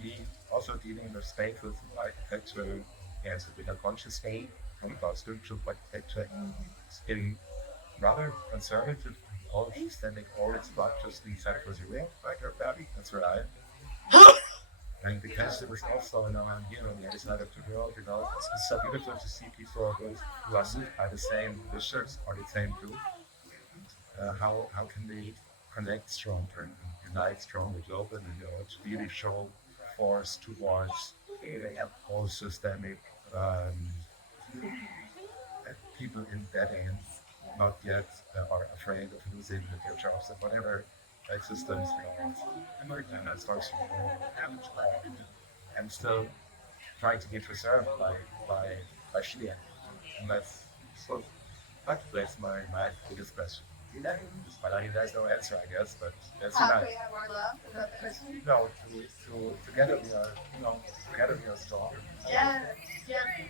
be also dealing with space with architecture as with a conscious state from about spiritual architecture. It's getting rather conservative, all extending all its structures inside of the ring, like our body. That's right. And because there was also around here on the other side of the world, it's so beautiful to see people who are the same wishes or the same group. How can they connect stronger, unite stronger globally, to really show force towards all systemic people in that end, not yet are afraid of losing their jobs and whatever systems emerging as far as and still trying to be preserved by fear. And that's my biggest question. But there's no answer, I guess. But that's How can we have more love? Is that the question? No, together we are strong. Yes.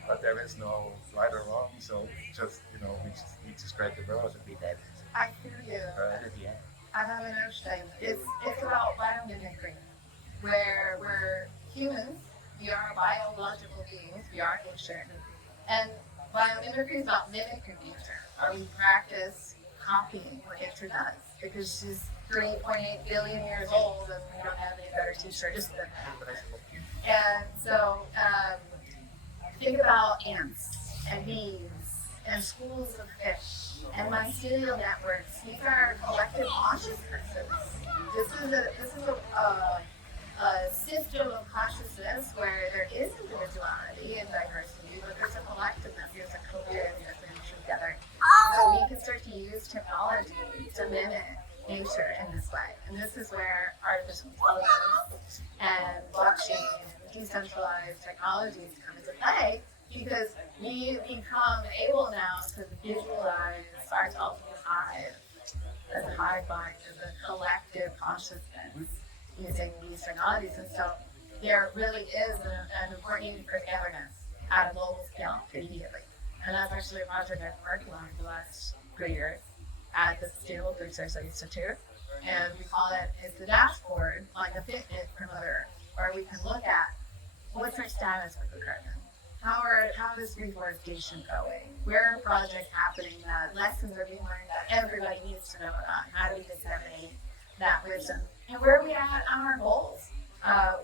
But there is no right or wrong. So just we just need to spread the word and be that. I feel you. Right? I have an understanding. It's about biomimicry, where we're humans, we are biological beings, we are nature. And biomimicry is about mimicking nature. We practice copying what nature does, because she's 3.8 billion years old and we don't have any better teacher just than that. And so think about ants and bees and schools of fish and mycelial networks. These are collective consciousnesses. This is a system of consciousness where there is individuality and diversity, but there's a collectiveness, there's a coherence, there's an use technology to mimic nature in this way. And this is where artificial intelligence and blockchain and decentralized technologies come into play, because we become able now to visualize ourselves as a hive mind, as a collective consciousness using these technologies. And so there really is an important need for togetherness at a global scale immediately. And that's actually a project I've been working on for the last 3 years at the Sustainable Research Institute. And we call it's the dashboard, like a Fitbit for Mother Earth, where we can look at what's our status with the carbon. How is reforestation going? Where are projects happening that lessons are being learned that everybody needs to know about? How do we disseminate that wisdom? And where are we at on our goals?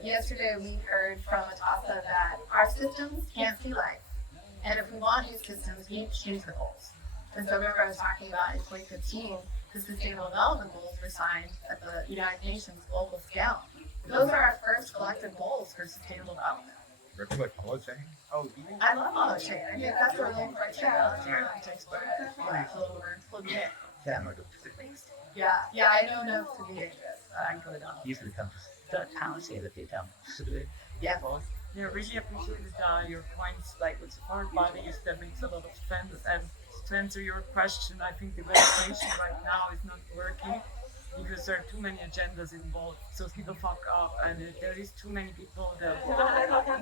Yesterday we heard from Atasa that our systems can't see life. And if we want new systems, we need to change the goals. And so remember I was talking about in 2015, the Sustainable Development Goals were signed at the United Nations global scale. Those are our first collective goals for sustainable development. What policy? I love blockchain. I think that's a really important technology to explore. Yeah, I know enough to be dangerous. I'm good on it. These become the policy that they tell me. Yeah. Yeah, really appreciated your points, like with smart bodies, that makes a lot of sense. And to answer your question, I think the legislation right now is not working because there are too many agendas involved. So people fuck up, and there is too many people that,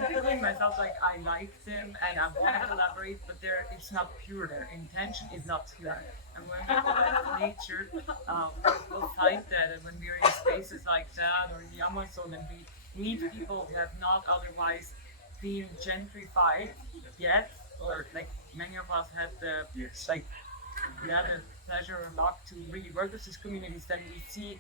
including myself, like I like them and I want to collaborate, but it's not pure. Their intention is not pure. And when we go back to nature, we'll find that, and when we're in spaces like that or in the Amazon, and we meet people who have not otherwise been gentrified yet, or like many of us had the pleasure or luck to really work with these communities, then we see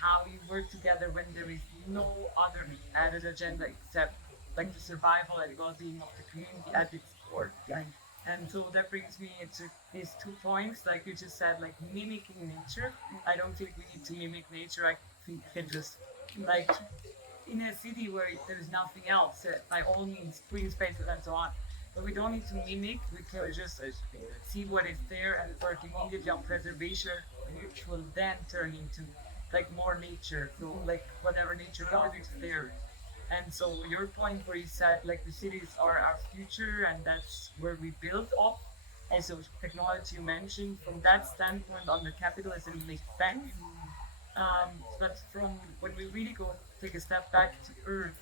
how you work together when there is no other added agenda except like the survival and well-being of the community at its core. And so that brings me to these 2 points, like you just said, like mimicking nature. I don't think we need to mimic nature. I think we can just, like, in a city where there's nothing else, by all means, green spaces and so on. But we don't need to mimic, we can just see what is there and work immediately on preservation, which will then turn into like more nature, so like whatever nature God is there. And so your point where you said like the cities are our future and that's where we build up, also technology you mentioned, from that standpoint on the capitalism makes sense. But from when we really go take a step back to Earth,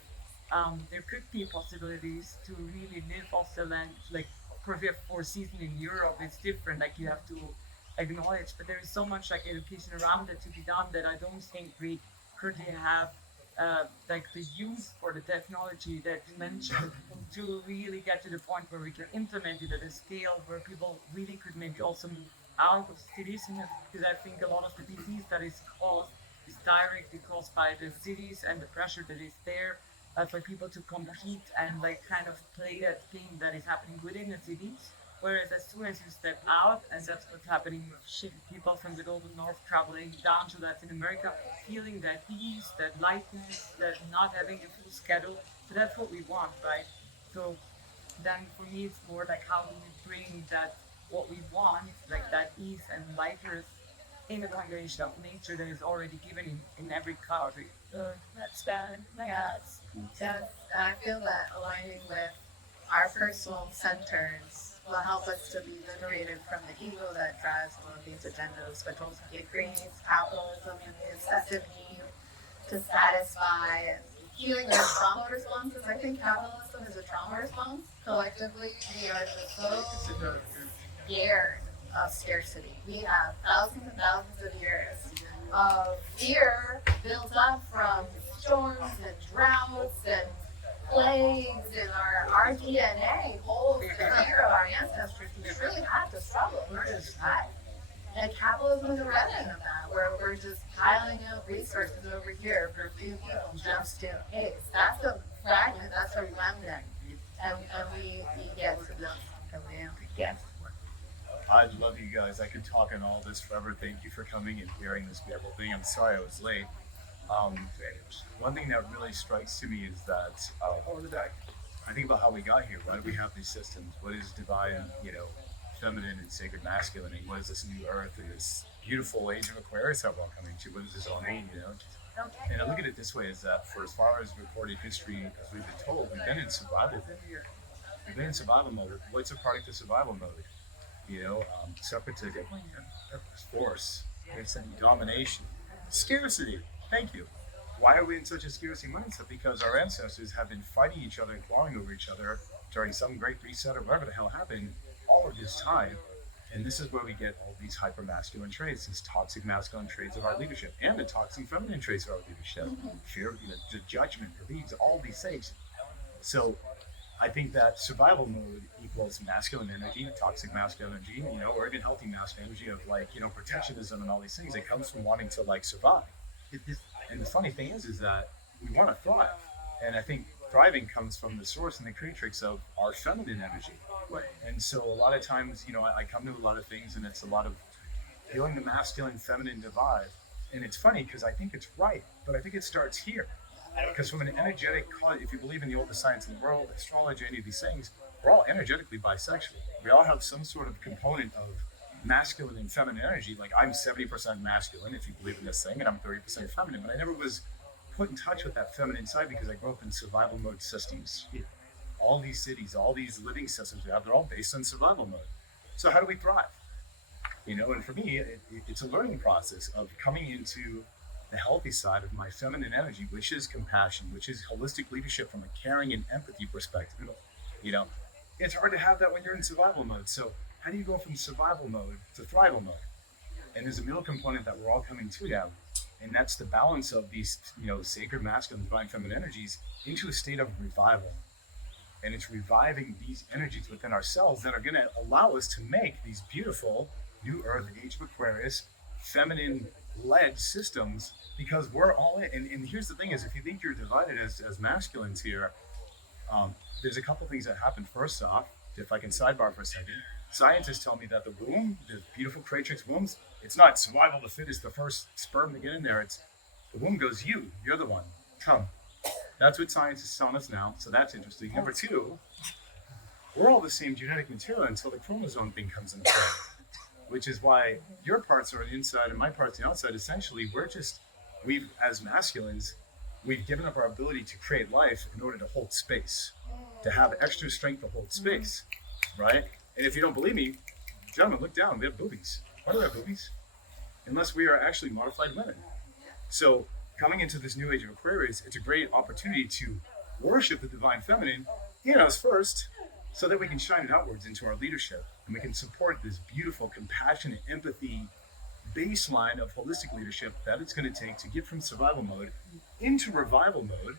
there could be possibilities to really live off the land. Like for 4 seasons in Europe, it's different. Like you have to acknowledge, but there is so much like education around it to be done that I don't think we currently have like the use for the technology that you mentioned to really get to the point where we can implement it at a scale where people really could maybe also move out of cities, because I think a lot of the disease that is caused is directly caused by the cities and the pressure that is there for people to compete and like kind of play that game that is happening within the cities. Whereas as soon as you step out, and that's what's happening with people from the global north traveling down to Latin America, feeling that ease, that lightness, that not having a full schedule. So that's what we want, right? So then for me it's more like how do we bring that what we want, like that ease and lightness in a combination of nature that is already given in every country. That's bad. Yes. Yes. I feel that aligning with our personal centers will help us to be liberated from the ego that drives all of these agendas, which ultimately creates capitalism and the excessive need to satisfy and healing our trauma responses. I think capitalism is a trauma response. Collectively, we are just so scared of scarcity. We have thousands and thousands of years of fear built up from storms and droughts and plagues in our DNA holds the fear of our ancestors who really had to struggle in order to survive. And capitalism is a remnant of that, where we're just piling up resources over here for a few people just in case. That's a fragment, that's a remnant. And we get to this. Yes. I love you guys. I could talk on all this forever. Thank you for coming and hearing this beautiful thing. I'm sorry I was late. One thing that really strikes to me is that I think about how we got here. Why do we have these systems? What is divine, feminine and sacred masculine, and what is this new earth and this beautiful age of Aquarius that we're all coming to? What does this all mean, you know? And I look at it this way, is that for as far as recorded history as we've been told, we've been in survival mode. We've been in survival mode. What's a product of survival mode? You know, separatism, force, domination, scarcity. Thank you. Why are we in such a scarcity mindset? Because our ancestors have been fighting each other and clawing over each other during some great reset or whatever the hell happened all of this time. And this is where we get all these hyper-masculine traits, these toxic masculine traits of our leadership, and the toxic feminine traits of our leadership. Fear, the judgment, beliefs, all these things. So I think that survival mode equals masculine energy, toxic masculine energy, you know, or even healthy masculine energy of like, you know, protectionism and all these things. It comes from wanting to like survive. And the funny thing is that we want to thrive. And I think thriving comes from the source and the creatrix of our feminine energy. And so a lot of times, you know, I come to a lot of things and it's a lot of healing the masculine feminine divide. And it's funny because I think it's right, but I think it starts here. Because from an energetic, if you believe in the oldest science in the world, astrology, any of these things, we're all energetically bisexual. We all have some sort of component of masculine and feminine energy. Like I'm 70% masculine, if you believe in this thing, and I'm 30% feminine. But I never was put in touch with that feminine side because I grew up in survival mode systems. All these cities, all these living systems we have, they're all based on survival mode. So how do we thrive? You know, and for me, it's a learning process of coming into the healthy side of my feminine energy, which is compassion, which is holistic leadership from a caring and empathy perspective. You know, it's hard to have that when you're in survival mode. So how do you go from survival mode to thrival mode? And there's a middle component that we're all coming to now. And that's the balance of these, you know, sacred masculine, divine feminine energies into a state of revival. And it's reviving these energies within ourselves that are going to allow us to make these beautiful new earth, age of Aquarius, feminine-led systems, because we're all in. And here's the thing is, if you think you're divided as masculines here, there's a couple things that happen. First off, if I can sidebar for a second, scientists tell me that the womb, the beautiful creatrix wombs, it's not survival of the fittest, the first sperm to get in there. It's the womb goes, you're the one, come. That's what science is telling us now, so that's interesting. Number two, we're all the same genetic material until the chromosome thing comes into play, which is why your parts are on the inside and my parts on the outside. Essentially, we've, as masculines, we've given up our ability to create life in order to hold space, to have extra strength to hold space, right? And if you don't believe me, gentlemen, look down, we have boobies. Why do we have boobies? Unless we are actually modified women. So, coming into this new age of Aquarius, it's a great opportunity to worship the divine feminine in us first, so that we can shine it outwards into our leadership, and we can support this beautiful, compassionate, empathy baseline of holistic leadership that it's going to take to get from survival mode into revival mode,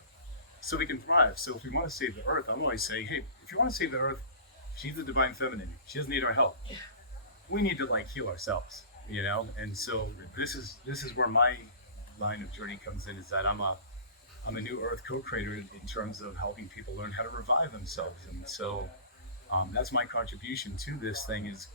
so we can thrive. So if we want to save the earth, I'm always saying, hey, if you want to save the earth, she's the divine feminine. She doesn't need our help. We need to heal ourselves, you know. And so this is where my line of journey comes in, is that I'm a new earth co-creator in terms of helping people learn how to revive themselves. And so that's my contribution to this thing, is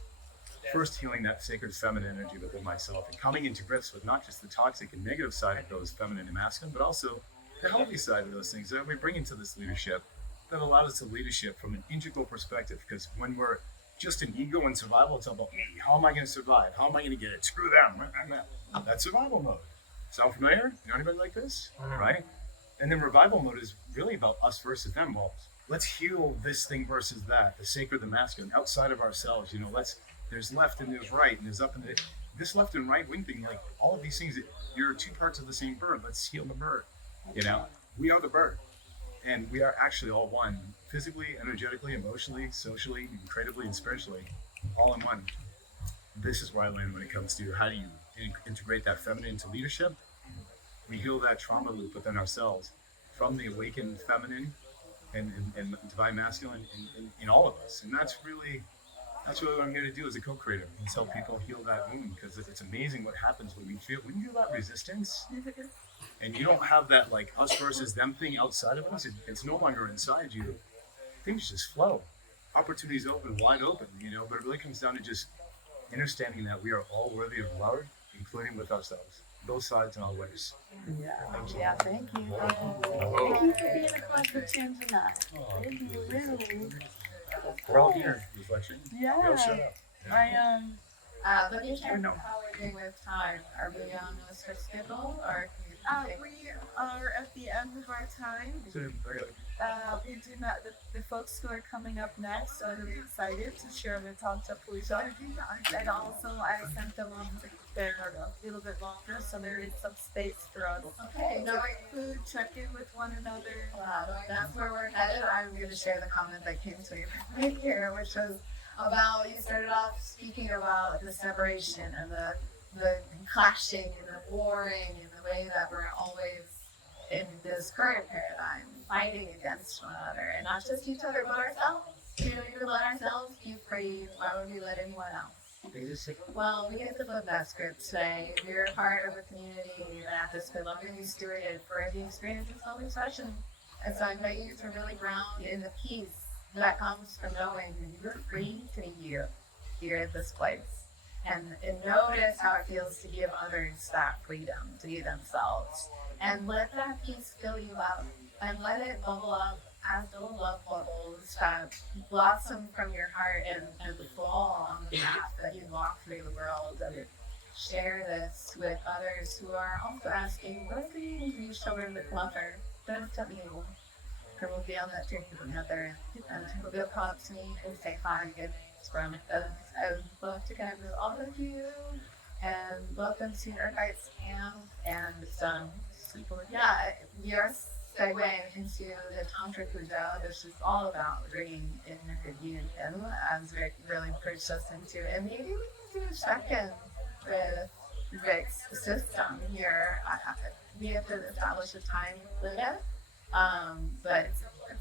first healing that sacred feminine energy within myself and coming into grips with not just the toxic and negative side of those feminine and masculine, but also the healthy side of those things that we bring into this leadership that allows us to leadership from an integral perspective. Because when we're just an ego and survival, it's all about me. How am I going to survive? How am I going to get it? Screw them. That's survival mode. Sound familiar? You know anybody like this? Right? And then revival mode is really about us versus them. Well, let's heal this thing versus that, the sacred, the masculine, outside of ourselves. You know, there's left and there's right, and there's up and this left and right wing thing, like all of these things, you're two parts of the same bird. Let's heal the bird. You know, we are the bird, and we are actually all one, physically, energetically, emotionally, socially, creatively, and spiritually, all in one. This is where I land when it comes to how do you integrate that feminine into leadership. We heal that trauma loop within ourselves from the awakened feminine and divine masculine in all of us. And that's really what I'm here to do as a co-creator, and help people heal that wound, because it's amazing what happens when you feel that resistance and you don't have that like us versus them thing outside of us. It's no longer inside you. Things just flow. Opportunities open, wide open, you know. But it really comes down to just understanding that we are all worthy of love, including with ourselves, both sides and all ways. Yeah. Thank you. Yeah, thank you. Thank you for being a cosmic champ tonight. Thank you, really. We're all here. Reflection. Yeah. Go shut up. Let me check how we're doing with time. Are we on a strict schedule, or can you take? We are at the end of our time. We do not, the folks who are coming up next are really excited to share their thoughts of Puja. And also, I sent them on to there a little bit longer, so there is some space for us. Okay, no, Food, check in with one another. that's where we're headed. I'm going to share the comment that came to me right here, which was about, you started off speaking about the separation and the clashing and the warring and the way that we're always in this current paradigm fighting against one another, and not just each other but ourselves. You know, we let ourselves be free. Why would we let anyone else? Well, we get to flip that script today. We're a part of a community that has been lovingly stewarded for the experience of self-expression. And so I invite you to really ground in the peace that comes from knowing that you're free to be you here at this place. And notice how it feels to give others that freedom to be themselves. And let that peace fill you up. And let it bubble up as little love bubbles that blossom from your heart and fall on the path that you walk through the world. And share this with others who are also asking, what are you children with mother? Don't tell me anymore. Or we'll be on that journey together, and they'll come up to me and say hi, good from us. I would love to connect with all of you, and welcome to our guys camp. And yeah, we are segueing into the Tantra Puja, which is all about bringing in union, as Vic really pushed us into. And maybe we can do a check-in with Vic's system here. We have to establish a time limit. But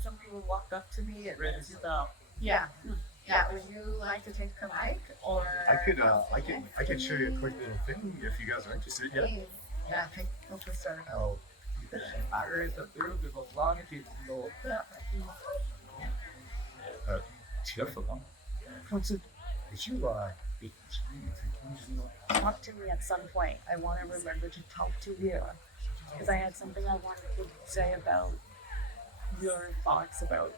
Some people walked up to me and read about. yeah. Would you like to take the mic, or I could show you a quick little thing if you guys are interested. Yeah. please? Yeah, take the start. Oh, There is a little bit of longitudinal. careful. Did you Talk to me at some point. I want to remember to talk to you. Because I had something I wanted to say about your thoughts about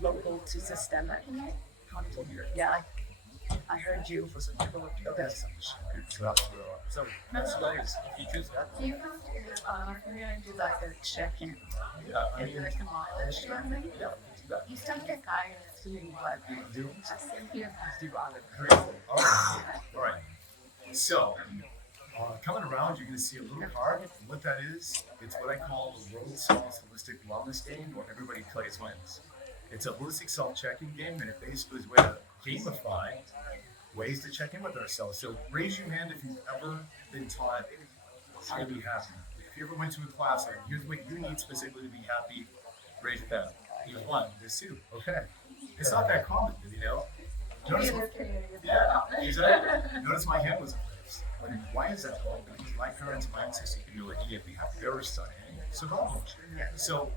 local to systemic. Yeah, I heard you. Okay. So that's nice. You choose that. Do you come to we're gonna do like a check-in. Yeah, I And mean, you're like, come on, let's do it. yeah, that. You still get guidance to me, but just here. All right. So, coming around, you're going to see a little card. And what that is, it's what I call the World Solves Holistic Wellness Game, where everybody plays wins. It's a holistic self-checking game, and it basically is a way to gamify ways to check in with ourselves. So raise your hand if you've ever been taught how to be happy. If you ever went to a class, like, here's what you need specifically to be happy, raise your hand. There's one, there's two. Okay. It's not that common, you know? Notice Notice my hand was raised. Like, why is that? Well, because my parents, my ancestors, you know, we have very stunning survival. So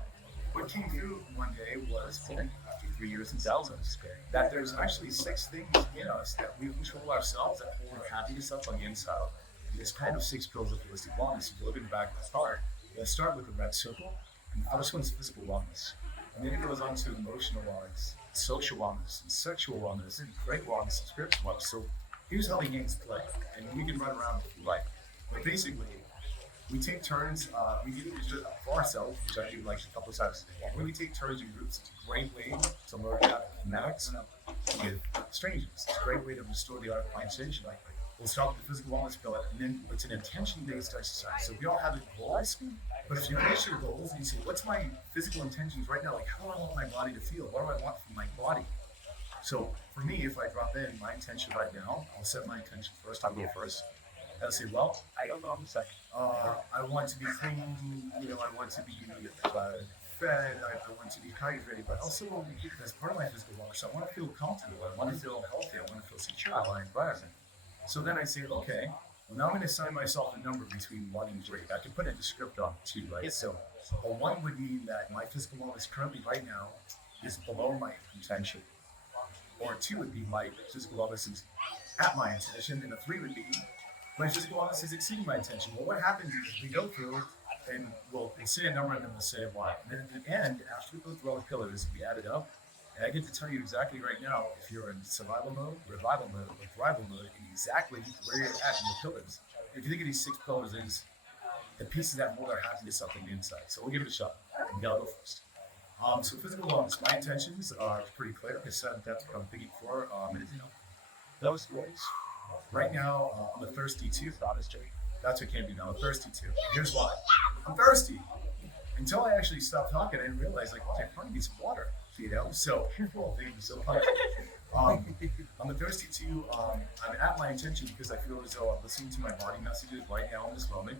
what came through one day was, after 3 years in Zelda's, that there's actually 6 things in us that we control ourselves, that hold our happiness up on the inside. There's kind of 6 pillars of holistic wellness. If you look in the back of the chart, let's start with the red circle. And the first one's physical wellness. And then it goes on to emotional wellness, social wellness, and sexual wellness, and great wellness, and spiritual wellness. So here's how the games play. And we can run around if you like. But basically, we take turns, we do it for ourselves, which I do like a couple of times a day. When we take turns in groups, it's a great way to learn how to connect with strangers. It's a great way to restore the art of conversation. Like, we'll start with the physical wellness pillar, and then it's an intention-based exercise. So we all have goals, but if you reach your goals and you say, what's my physical intentions right now? Like, how do I want my body to feel? What do I want from my body? So for me, if I drop in my intention right now, I'll set my intention first. I'll go first. I'll say, well, I don't know, I'm second. I want to be clean, you know, I want to be fed, I want to be hydrated, but also as part of my physical wellness, I want to feel comfortable, I want to feel healthy, I want to feel secure in my environment. So then I say, okay, well, now I'm going to assign myself a number between 1 and 3. I can put a script on it too, right? So a 1 would mean that my physical wellness currently right now is below my intention. Or a 2 would be my physical wellness is at my intention, and a 3 would be my physical wellness is exceeding my intention. Well, what happens is we go through and we'll say a number and then we'll say why. And then at the end, after we go through all the pillars, we add it up, And I get to tell you exactly right now if you're in survival mode, revival mode, or thrival mode, and exactly where you're at in the pillars. If you think of these 6 pillars as the pieces that hold our happiness up on the inside. So we'll give it a shot. And I'll go first. So physical wellness, my intentions are pretty clear. I said that's what I'm thinking for. Those ways. Right now, I'm a thirsty too. That's what came to me now. I'm thirsty too. Here's why. I'm thirsty. Until I actually stopped talking, I didn't realize like I probably need some water. You know, so thank you so much. I'm a thirsty too. I'm at my intention because I feel as though I'm listening to my body messages right now in this moment.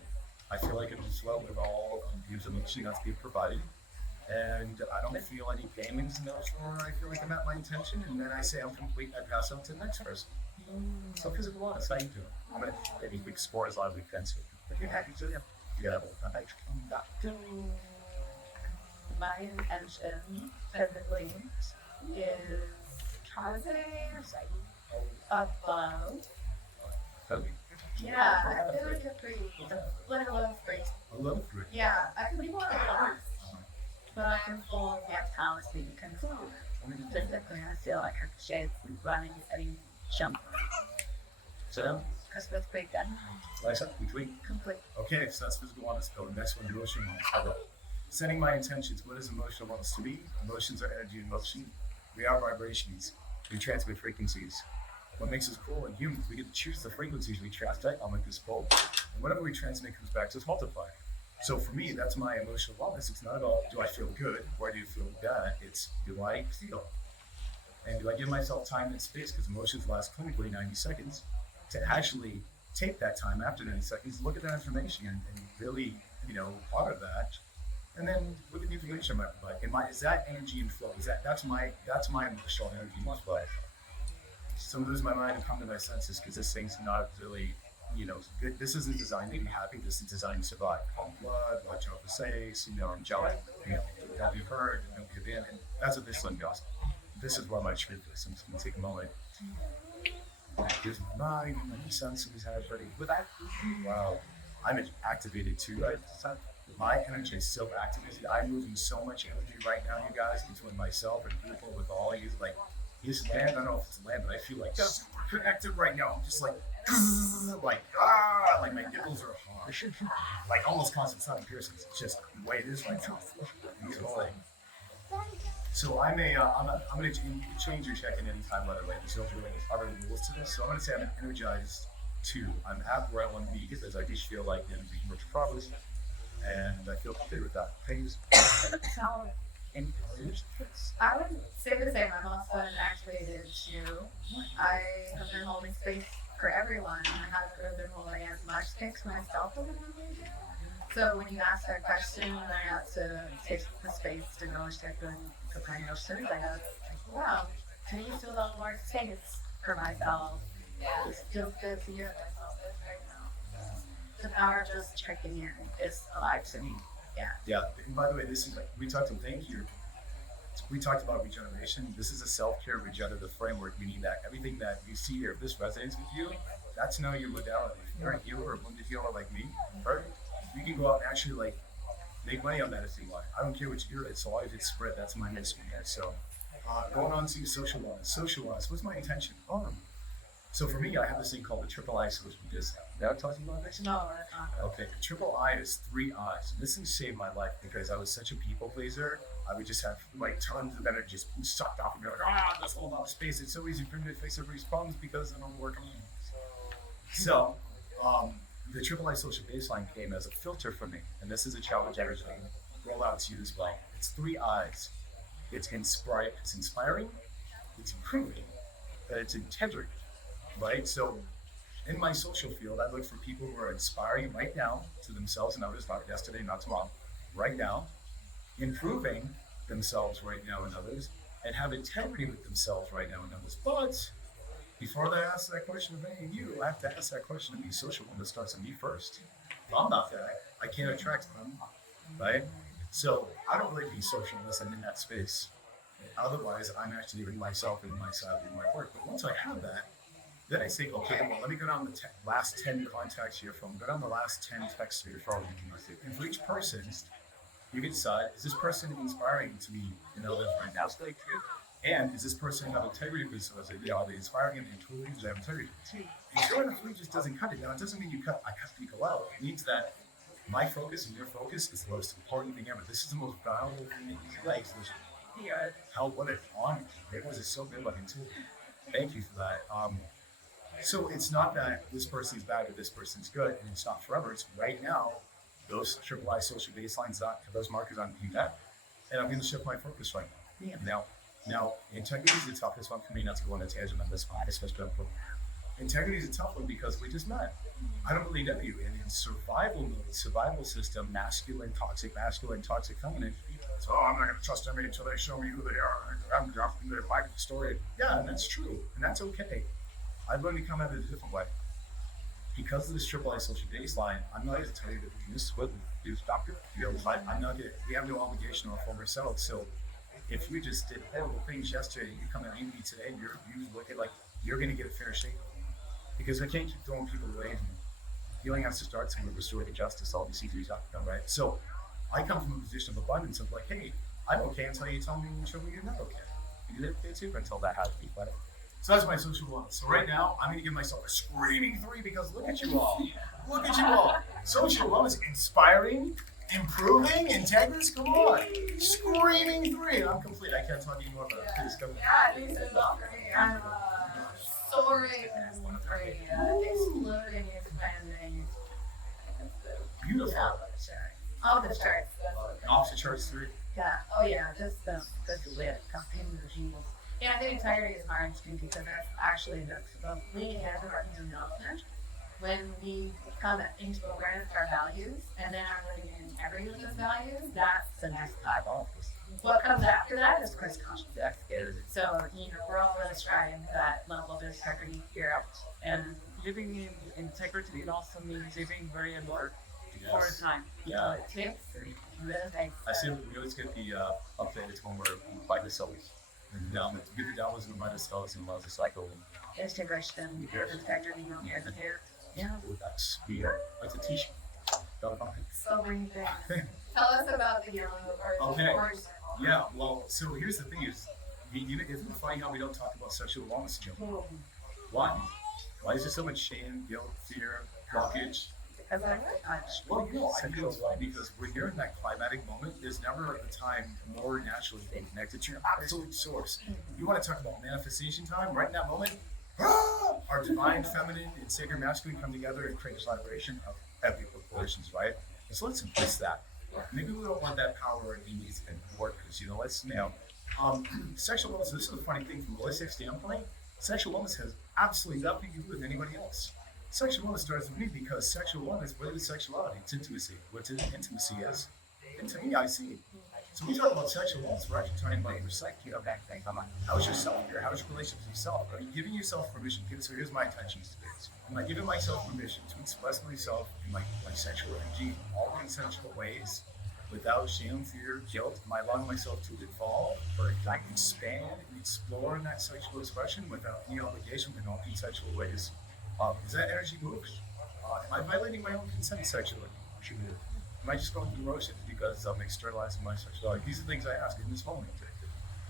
I feel like I'm in flow with all the information that's being provided. And I don't feel any pain in those where I feel like I'm at my intention, and then I say I'm complete, I pass on to the next person. So physical wellness, how you doing? I'm gonna any big sport is a lot of big fence with you. But you're happy to them. You got My intention physically is causing above. Yeah, I feel like a free. Like a little free. A little free. Yeah, I could be more relaxed. But I am full of vitality because physically I feel like I could shed running, setting, jump. So, Because that's big done. nice up, between. Complete. Okay, so that's physical wellness. Go next one, emotional wellness. Setting my intentions. What is emotional wellness to me? Emotions are energy in motion. We are vibrations. We transmit frequencies. What makes us cool and human? We get to choose the frequencies we transmit. I'll make this bold. And whatever we transmit comes back to us multiplied. So for me, that's my emotional wellness. It's not about do I feel good or do you feel bad. It's do I feel? And do I give myself time and space, because emotions last clinically 90 seconds, to actually take that time after 90 seconds, look at that information and really, honor that. And then look at the information I might provide. Is that energy and flow? That's my emotional energy and flow. So lose my mind and come to my senses, because this thing's not really good. This isn't designed to be happy. This is designed to survive. Calm blood, watch out for sakes, angelic, don't be hurt, don't give in. And that's what this one does. This is where my truth is. I'm just going to take a moment. Here's my mind, my senses have ready. With that, wow, I'm activated too. Right? My energy is so activated. I'm moving so much energy right now, you guys, between myself and people with all you. Like, this land, I don't know if it's land, but I feel like super connected right now. I'm just like my nipples are hard. Like almost constant sound piercings. It's just the way it is right now. So I'm gonna change your check-in anytime, by the way. There's no really other rules to this. So I'm gonna say I'm energized too. I'm at where I want to be, because I just feel like I'm making much progress, and I feel good with that. Things. I would say the same. I'm also an activated too. I have been holding space for everyone. I haven't been holding as much space myself as I normally do. So when you ask that question, I have to take the space to go check the companionship. I have wow, can you feel a more space for myself? It's just good to hear myself right now. The power of just checking in is alive to me. Yeah. And by the way, this is like we talked about regeneration. This is a self-care regenerative framework, meaning that everything that you see here, if this resonates with you, that's now your modality. If you're a healer or a wounded healer like me, perfect. You can go out and actually make money on that if you want. I don't care what you do, so long as it's spread. That's my mission here. So going on to social wellness. Social wellness, what's my intention? So for me, I have this thing called the triple I social discount. Now talking about this? No, Okay, the triple I is 3 I's. This thing saved my life because I was such a people pleaser. I would just have tons of energy just sucked off and be like, let's hold on to space. It's so easy for me to face everybody's problems because I don't work on them. So the triple I social baseline came as a filter for me. And this is a challenge I actually roll out to you as well. It's 3 I's. It's inspiring, it's improving, and it's integrity. Right? So in my social field, I look for people who are inspiring right now to themselves and others, not yesterday, not tomorrow, right now, improving themselves right now and others, and have integrity with themselves right now and others. But before I ask that question of any of you, I have to ask that question of me. Social wellness starts with me first. If I'm not that, I can't attract them, right? So I don't really be social unless I'm in that space. Otherwise, I'm actually in myself and my side doing my work. But once I have that, then I say, okay, well, let me go down the last 10 contacts here from, go down the last 10 texts here from. And for each person, you can decide, is this person inspiring to me and others right now? And is this person have integrity with this? So I say, yeah, are they inspiring and truly do they have integrity? And sure enough, he just doesn't cut it. Now, it doesn't mean I cut people out. It means that my focus and your focus is the most important thing ever. This is the most valuable thing in your life. How what it on it was so good looking too. Thank you for that. So it's not that this person's bad or this person's good, and it's not forever. It's right now. Those triple I social baselines, those markers on that, and I'm going to shift my focus right now. Now, integrity is the toughest one for me. Not to go on a tangent on this one, especially integrity is a tough one because we just met. I don't believe that you. And in survival mode, survival system, masculine, toxic, feminine. So I'm not going to trust anybody until they show me who they are. I'm going to like the story. Yeah, and that's true, and that's okay. I've learned to come at it a different way. Because of this triple I social baseline, I'm not going to tell you that this is what you stop it. I'm not going to. We have no obligation on our former selves. So if you just did horrible things yesterday, you come at me today, and you look at like you're going to get a fair shake. Because we can't keep throwing people away. Healing has to start somewhere, restoring justice, all these things we talked about, right? So I come from a position of abundance of like, hey, I'm okay until you tell me you're not okay. You live there too until that has to be better. So that's my social wellness. So right now, I'm going to give myself a screaming 3 because look at you all. Look at you all. Social wellness, inspiring, improving, integrous, come on. Screaming 3. I'm complete. I can't talk anymore about it. Please come on. Yeah, this is all great. I'm soaring, exploding, expanding. Beautiful. All the charts. Off the charts 3. Yeah. Oh yeah. Just the lit campaign regime. Yeah, I think integrity is hard to do because that's actually the leading edge of our human knowledge. When we come into awareness of our values and then are living in integrity with those values, that's the next level. What comes after that is Chris consciousness. So, we're all really striving for that level of integrity here. And living in integrity, it also means living very alert for a time. Yeah. It takes I see we always get the updated when we're by the cells. And we get the downloads and by the cells and allows the cycle. integration, integrity, and care. Yeah. That's a t-shirt. So many things. Tell us about the yellow or Okay. orange. Yeah, well, so here's the thing is, isn't it funny how we don't talk about sexual wellness, Joe? Why? Why is there so much shame, guilt, fear, blockage? Because I Well, I feel why, because when you're in that climatic moment, there's never a time more naturally connected to your absolute source. You want to talk about manifestation time? Right in that moment, our divine feminine and sacred masculine come together and create a vibration of epic proportions, right? So let's embrace that. Maybe we don't want that power and ease and workers, sexual wellness, this is a funny thing from a holistic standpoint. Sexual wellness has absolutely nothing to do with anybody else. Sexual wellness starts with me because sexual wellness, what is sexuality? It's intimacy. What intimacy is? And to me, I see it. So we talk about sexual wellness, we're actually talking about your psyche. How's your self-care? How's your relationship with yourself? Are you giving yourself permission? So here's my intentions to this. Am I giving myself permission to express myself in my sexual energy in all consensual ways without shame, fear, guilt? Am I allowing myself to evolve or expand and explore in that sexual expression without any obligation in all consensual ways? Is that energy moved? Am I violating my own consent sexually? Am I just going through the motions because I'm externalizing my sexuality? These are things I ask in this moment.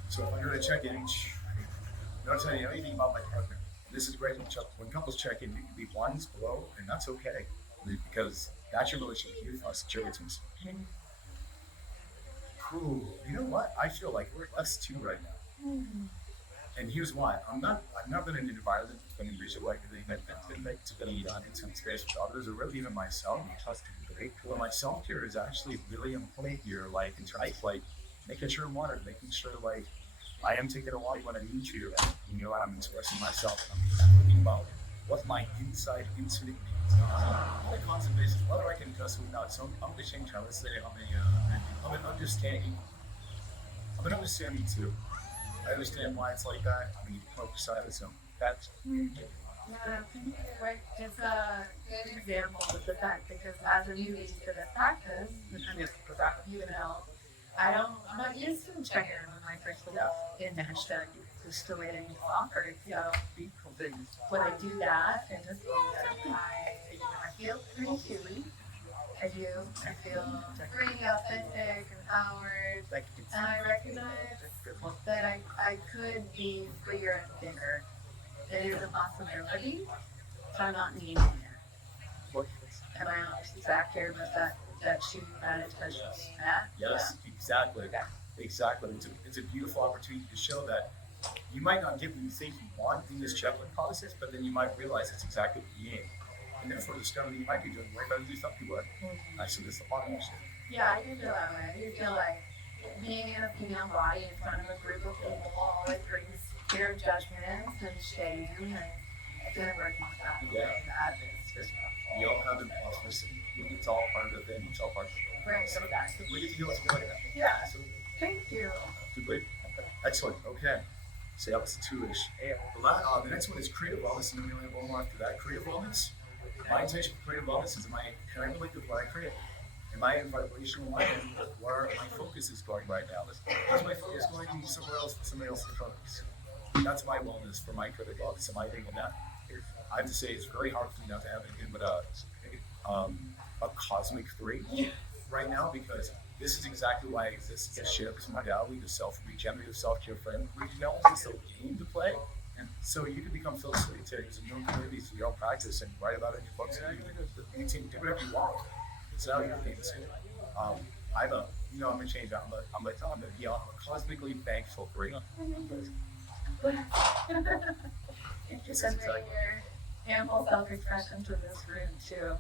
So if I'm going to check in, don't tell you anything about my partner. This is great when couples check in, you can be ones below, and that's okay. Because that's your relationship with us, it's your intimacy. Cool. You know what? I feel like we're us too right now. And here's why. I've not been in an environment that's been enriched like everything that's been made to be done in some space with others, or really even myself. Well, my self-care is actually really important here, in terms of making sure I'm watered, making sure I am taking a walk when I need to. I'm expressing myself. I'm thinking about what my inside infinite needs are. On a constant basis, whether I can cuss or not. So I'm the change. Let's say I'm an understanding. I'm an understanding too. I understand why it's like that. I mean, focus on it. So that's. Right, it's a good example of the fact because as a newbie to the practice, I'm not used to checking when I first go in hashtag just the way they offer. So when I do that and just I feel pretty chewy. I feel pretty authentic, empowered, and I recognize that I could be freer and bigger. It is a possibility, so I'm not needing it. Am I honest exactly with that she managed that she's at? Yes, exactly. Exactly. It's a beautiful opportunity to show that you might not get what you think you want in this checklist process, but then you might realize it's exactly what you need. And therefore discover that you might be doing way better than you thought you would. Actually, this is the partnership. Yeah, I do feel that way. I do feel like being in a female body in front of a group of people always brings fear of judgment and shame, and I feel like working with that. Yeah. That is just You all have imposters, and it's all part of the thing. It's all part of the right. So we get to do what's good like that. Yeah. So, Thank you. great. Excellent. Okay. So that was 2-ish. The next one is creative wellness, and then we only have one more after that. Creative wellness. My intention for creative wellness is can I relate to what I create? Am I in vibrational alignment where my focus is going right now? Is my focus going to somewhere else, somebody else's focus? That's my wellness for my creative wellness. Am I thinking that? I have to say it's very hard for me not to have anything but a cosmic 3 right now, because this is exactly why I exist, to share this modality, the self-regenerative self-care framework. Regionality is a game to play. And so you can become facilitators in your own communities through your own practice and write about it in your books. You can do whatever you want. It's not your thing. I'm a change. I'm a cosmically thankful for you. Just sending your ample self-expression to this room too,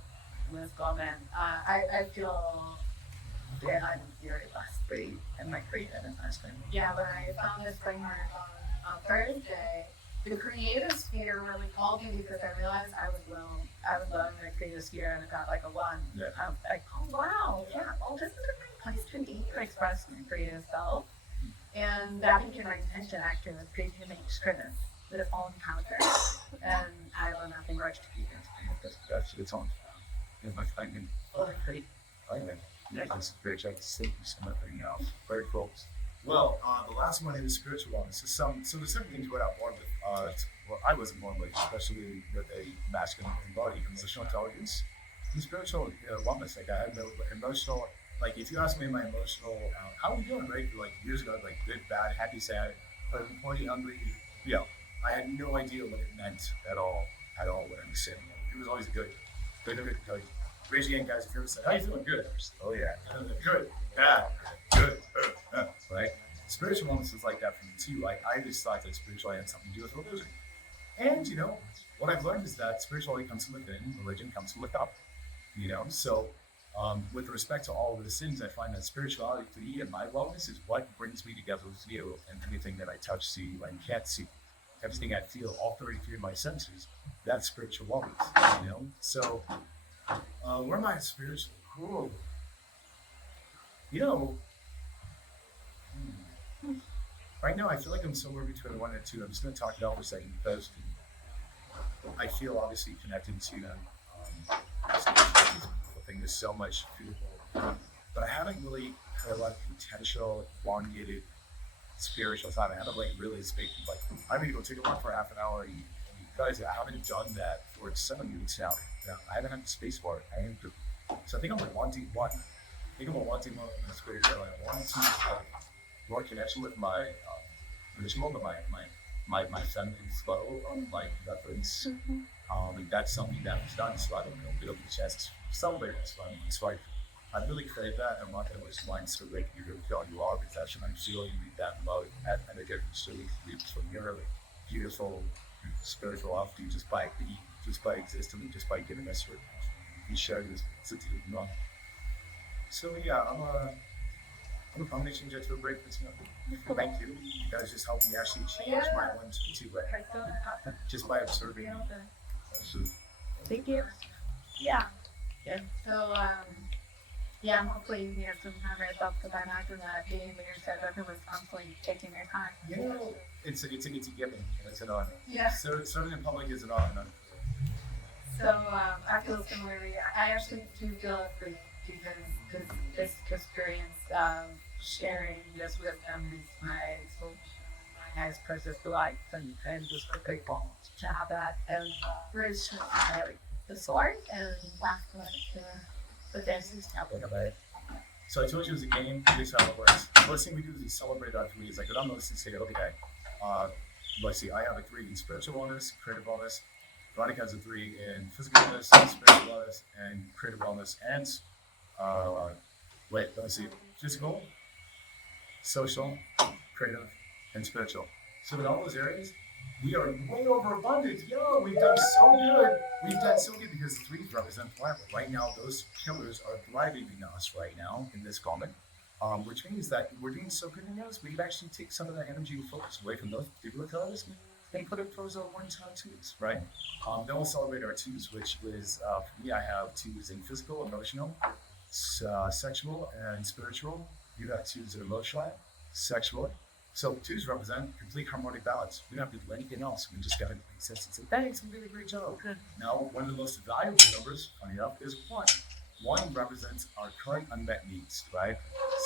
Liz Bowman. I feel that I'm very blessed and my creative investment. Yeah, when I found this framework on Thursday, the creative sphere really called me because I realized I was low in the creative sphere and I got like a 1. Yeah. I'm like, oh wow, yeah, well this is a great place to be to express my creative self. And that became my intention actually was creating an experience that it all encounters. And I have nothing grudge to keep it. That's its own. It's my thinking. Great. That's a great job to see something else. Very cool. Well, the last one is spiritual wellness. So there's certain things we're not born with. Well, I wasn't born with, especially with a masculine body, emotional intelligence, and spiritual wellness. Like I had no emotional. Like if you ask me my emotional, how are we doing? Right? Like years ago, like good, bad, happy, sad, horny, hungry. Yeah, I had no idea what it meant at all when I was saying it. It was always good. Raise your hand, guys, if you're ever saying, how you feeling? Good. Oh yeah. Good. Bad. Good. Right? Spiritual wellness was like that for me too. Like I just thought that spirituality had something to do with religion. And what I've learned is that spirituality comes from within, religion comes from without. So with respect to all of the sins, I find that spirituality to me and my wellness is what brings me together with you and everything that I touch, see, and can't see. Everything I feel, all 33 of my senses, that's spiritual wellness. So where am I spiritually? Cool. Right now I feel like I'm somewhere between 1 and 2. I'm just going to talk it out for a second because I feel obviously connected to them. I think there's so much beautiful, but I haven't really had a lot of potential, elongated spiritual time. I haven't really speak like I'm going to go take a walk for half an hour. Guys, I haven't done that for 7 weeks now. I haven't had the space for it. So I think I'm wanting more in my spirituality. I want to have more connection with my ritual, my feminine flow, like reference. That's something that was done, so I don't know, build the chest, celebrate this fun. So I really crave that. I want that was mine so great you really feel you are, because that's when I'm feeling that love at a different street from your beautiful spiritual offering just by existing, just by giving us your sharing this sensitive love. So yeah, I'm a combination jet to a break this month. Thank you. You guys just helped me actually change my 1 to 2 way. Just by observing. So, Thank you. Yeah. So, hopefully you can get some time yourself to find out from that game where you said that it was constantly taking your time. It's a giving. It's an honor. Yeah. So serving in public is an honor. So, I feel similarly. I actually do feel free because this experience of sharing this with them is my highest precious life and just for people to have that and bridge the sword and laugh with this is happening about it. So I told you it was a game. Here's how it works. The first thing we do is we celebrate our 3 days. Like, I'm listening to say, okay, Let's see, I have a 3 in spiritual wellness, creative wellness. Veronica has a 3 in physical wellness, spiritual wellness, and creative wellness, and physical, social, creative, and spiritual. So in all those areas, we are way over abundant. Yo, we've done so good. We've done so good because the 3s represent thrival. Right now, those pillars are thriving in us right now in this moment. Which means that we're doing so good in those, we can actually take some of that energy and focus away from those particular colors and put it towards our 1-time 2s, right? Then we'll celebrate our 2s, which is, for me, I have 2s in physical, emotional, sexual, and spiritual. You have 2s in emotional, sexual. So 2s represent complete harmonic balance. We don't have to do anything else. We just got to exist and say, thanks, we did a great job. Now, one of the most valuable numbers, funny enough, is 1. 1 represents our current unmet needs, right?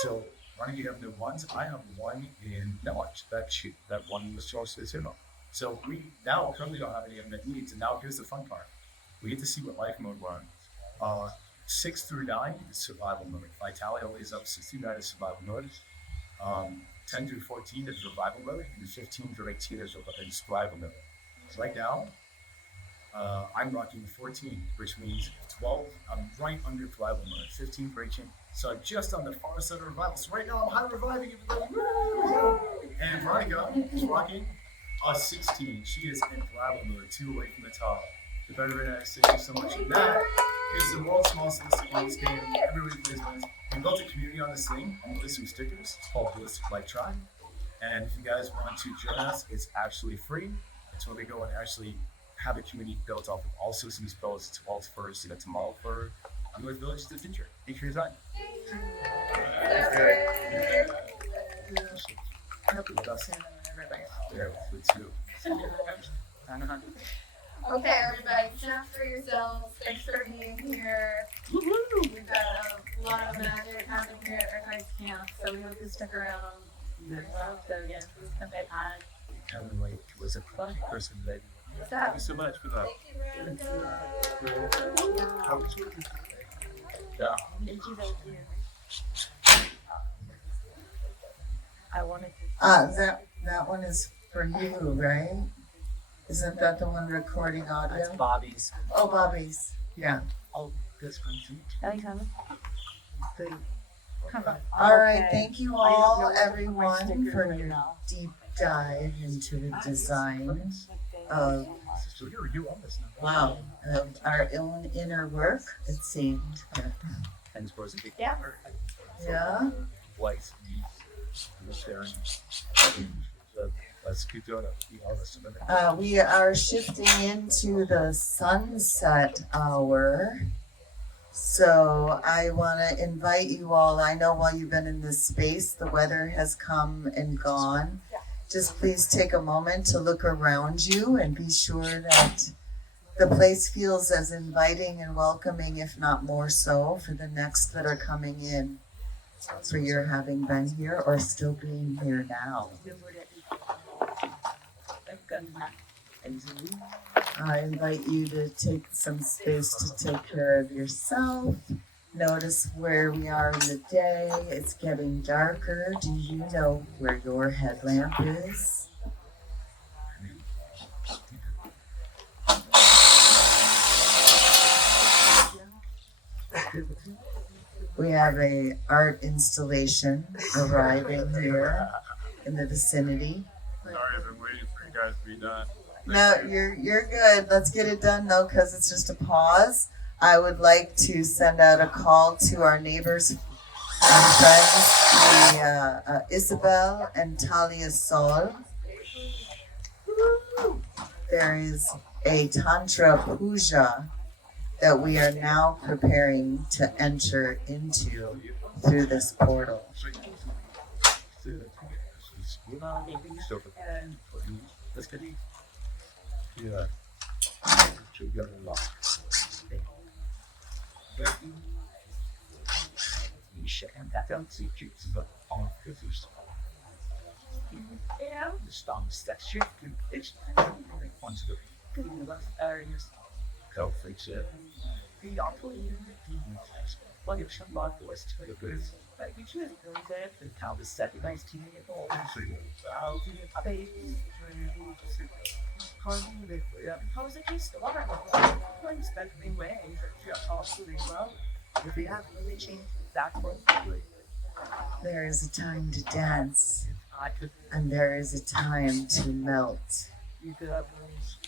So, running you have no 1s, I have 1 in knowledge. That 1 was chosen as hero. So we now currently don't have any unmet needs, and now here's the fun part. We get to see what life mode we're on. 6 through 9 is survival mode. Vitality always up. 6 through 9 is survival mode. 10 through 14 is revival mode, and 15 through 18 is survival mode. So right now, I'm rocking 14, which means 12, I'm right under survival mode. 15 for 18, so I'm just on the far side of revival. So right now I'm high reviving everybody. Woo! And Veronica is rocking a 16. She is in survival mode, 2 away from the top. The better than thank you so much. And that is the world's smallest wellness game. Everybody plays wins. We built a community on this thing. I'm gonna list some stickers. It's called Bliss Burn. And if you guys want to join us, it's absolutely free. It's where we go and actually have a community built off of all systems built to all first, tomorrow for North Village to the future. Thank you for your time. Okay, everybody, clap for yourselves. Thanks for being here. We've got a lot of magic happening here at our guys' camp, so we hope you stick around. So again, please come back on. Emily was a person that. Thank you so much for that. Thank you. Yeah. Thank you. I wanted That one is for you, right? Isn't that the one recording audio? That's Bobby's. Oh, Bobby's. Yeah. Oh, this one. Anytime. Come on. All right. Okay. Thank you I don't know all, where to put my everyone, stickers for right your now. deep dive into the design of wow, of our own inner work. It seemed. And supposed to be. Yeah. Yeah. White. Let's keep doing it. We are shifting into the sunset hour. So I want to invite you all. I know while you've been in this space, the weather has come and gone. Just please take a moment to look around you and be sure that the place feels as inviting and welcoming, if not more so, for the next that are coming in, for your having been here or still being here now. I invite you to take some space to take care of yourself. Notice where we are in the day. It's getting darker. Do you know where your headlamp is? We have a art installation arriving here in the vicinity. Sorry, I've been waiting for you guys to be done. No, you're good. Let's get it done though, because it's just a pause. I would like to send out a call to our neighbors and friends, Isabel and Talia Sol. There is a Tantra Puja that we are now preparing to enter into through this portal. Yeah. Like we should go there and how the second nice team at all. How is the case? What are you spending way? You're absolutely well. If we have really changed that one, There is a time to dance, I could and there is a time to melt. you could have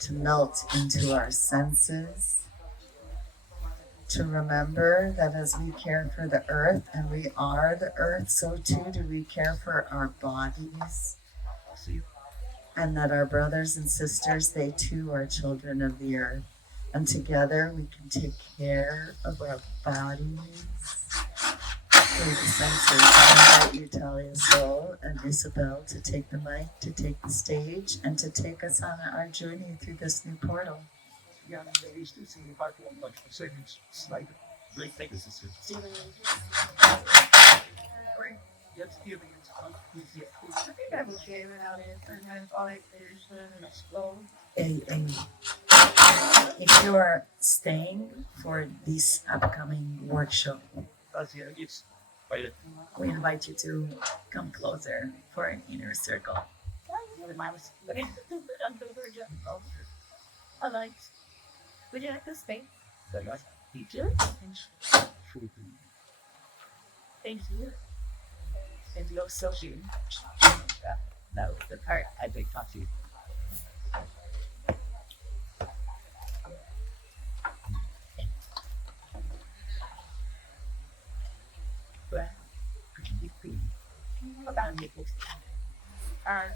To melt into our senses, to remember that as we care for the earth, and we are the earth, so too do we care for our bodies, and that our brothers and sisters, they too are children of the earth, and together we can take care of our bodies through the senses. I invite you, Talia Soul and Isabel, to take the mic, to take the stage, and to take us on our journey through this new portal. young ladies to see if I can like seconds like great things this is. Yes, feelings of easy. I think I'm okay without it. And kind of all like there's slow. If you're staying for this upcoming workshop, That's yeah, it's right. we invite you to come closer for an inner circle. I like. Would you like this space? Then I eat it. Thank you. And you're so soon. No, the part I big talk to you. Well, pretty. About me. Alright.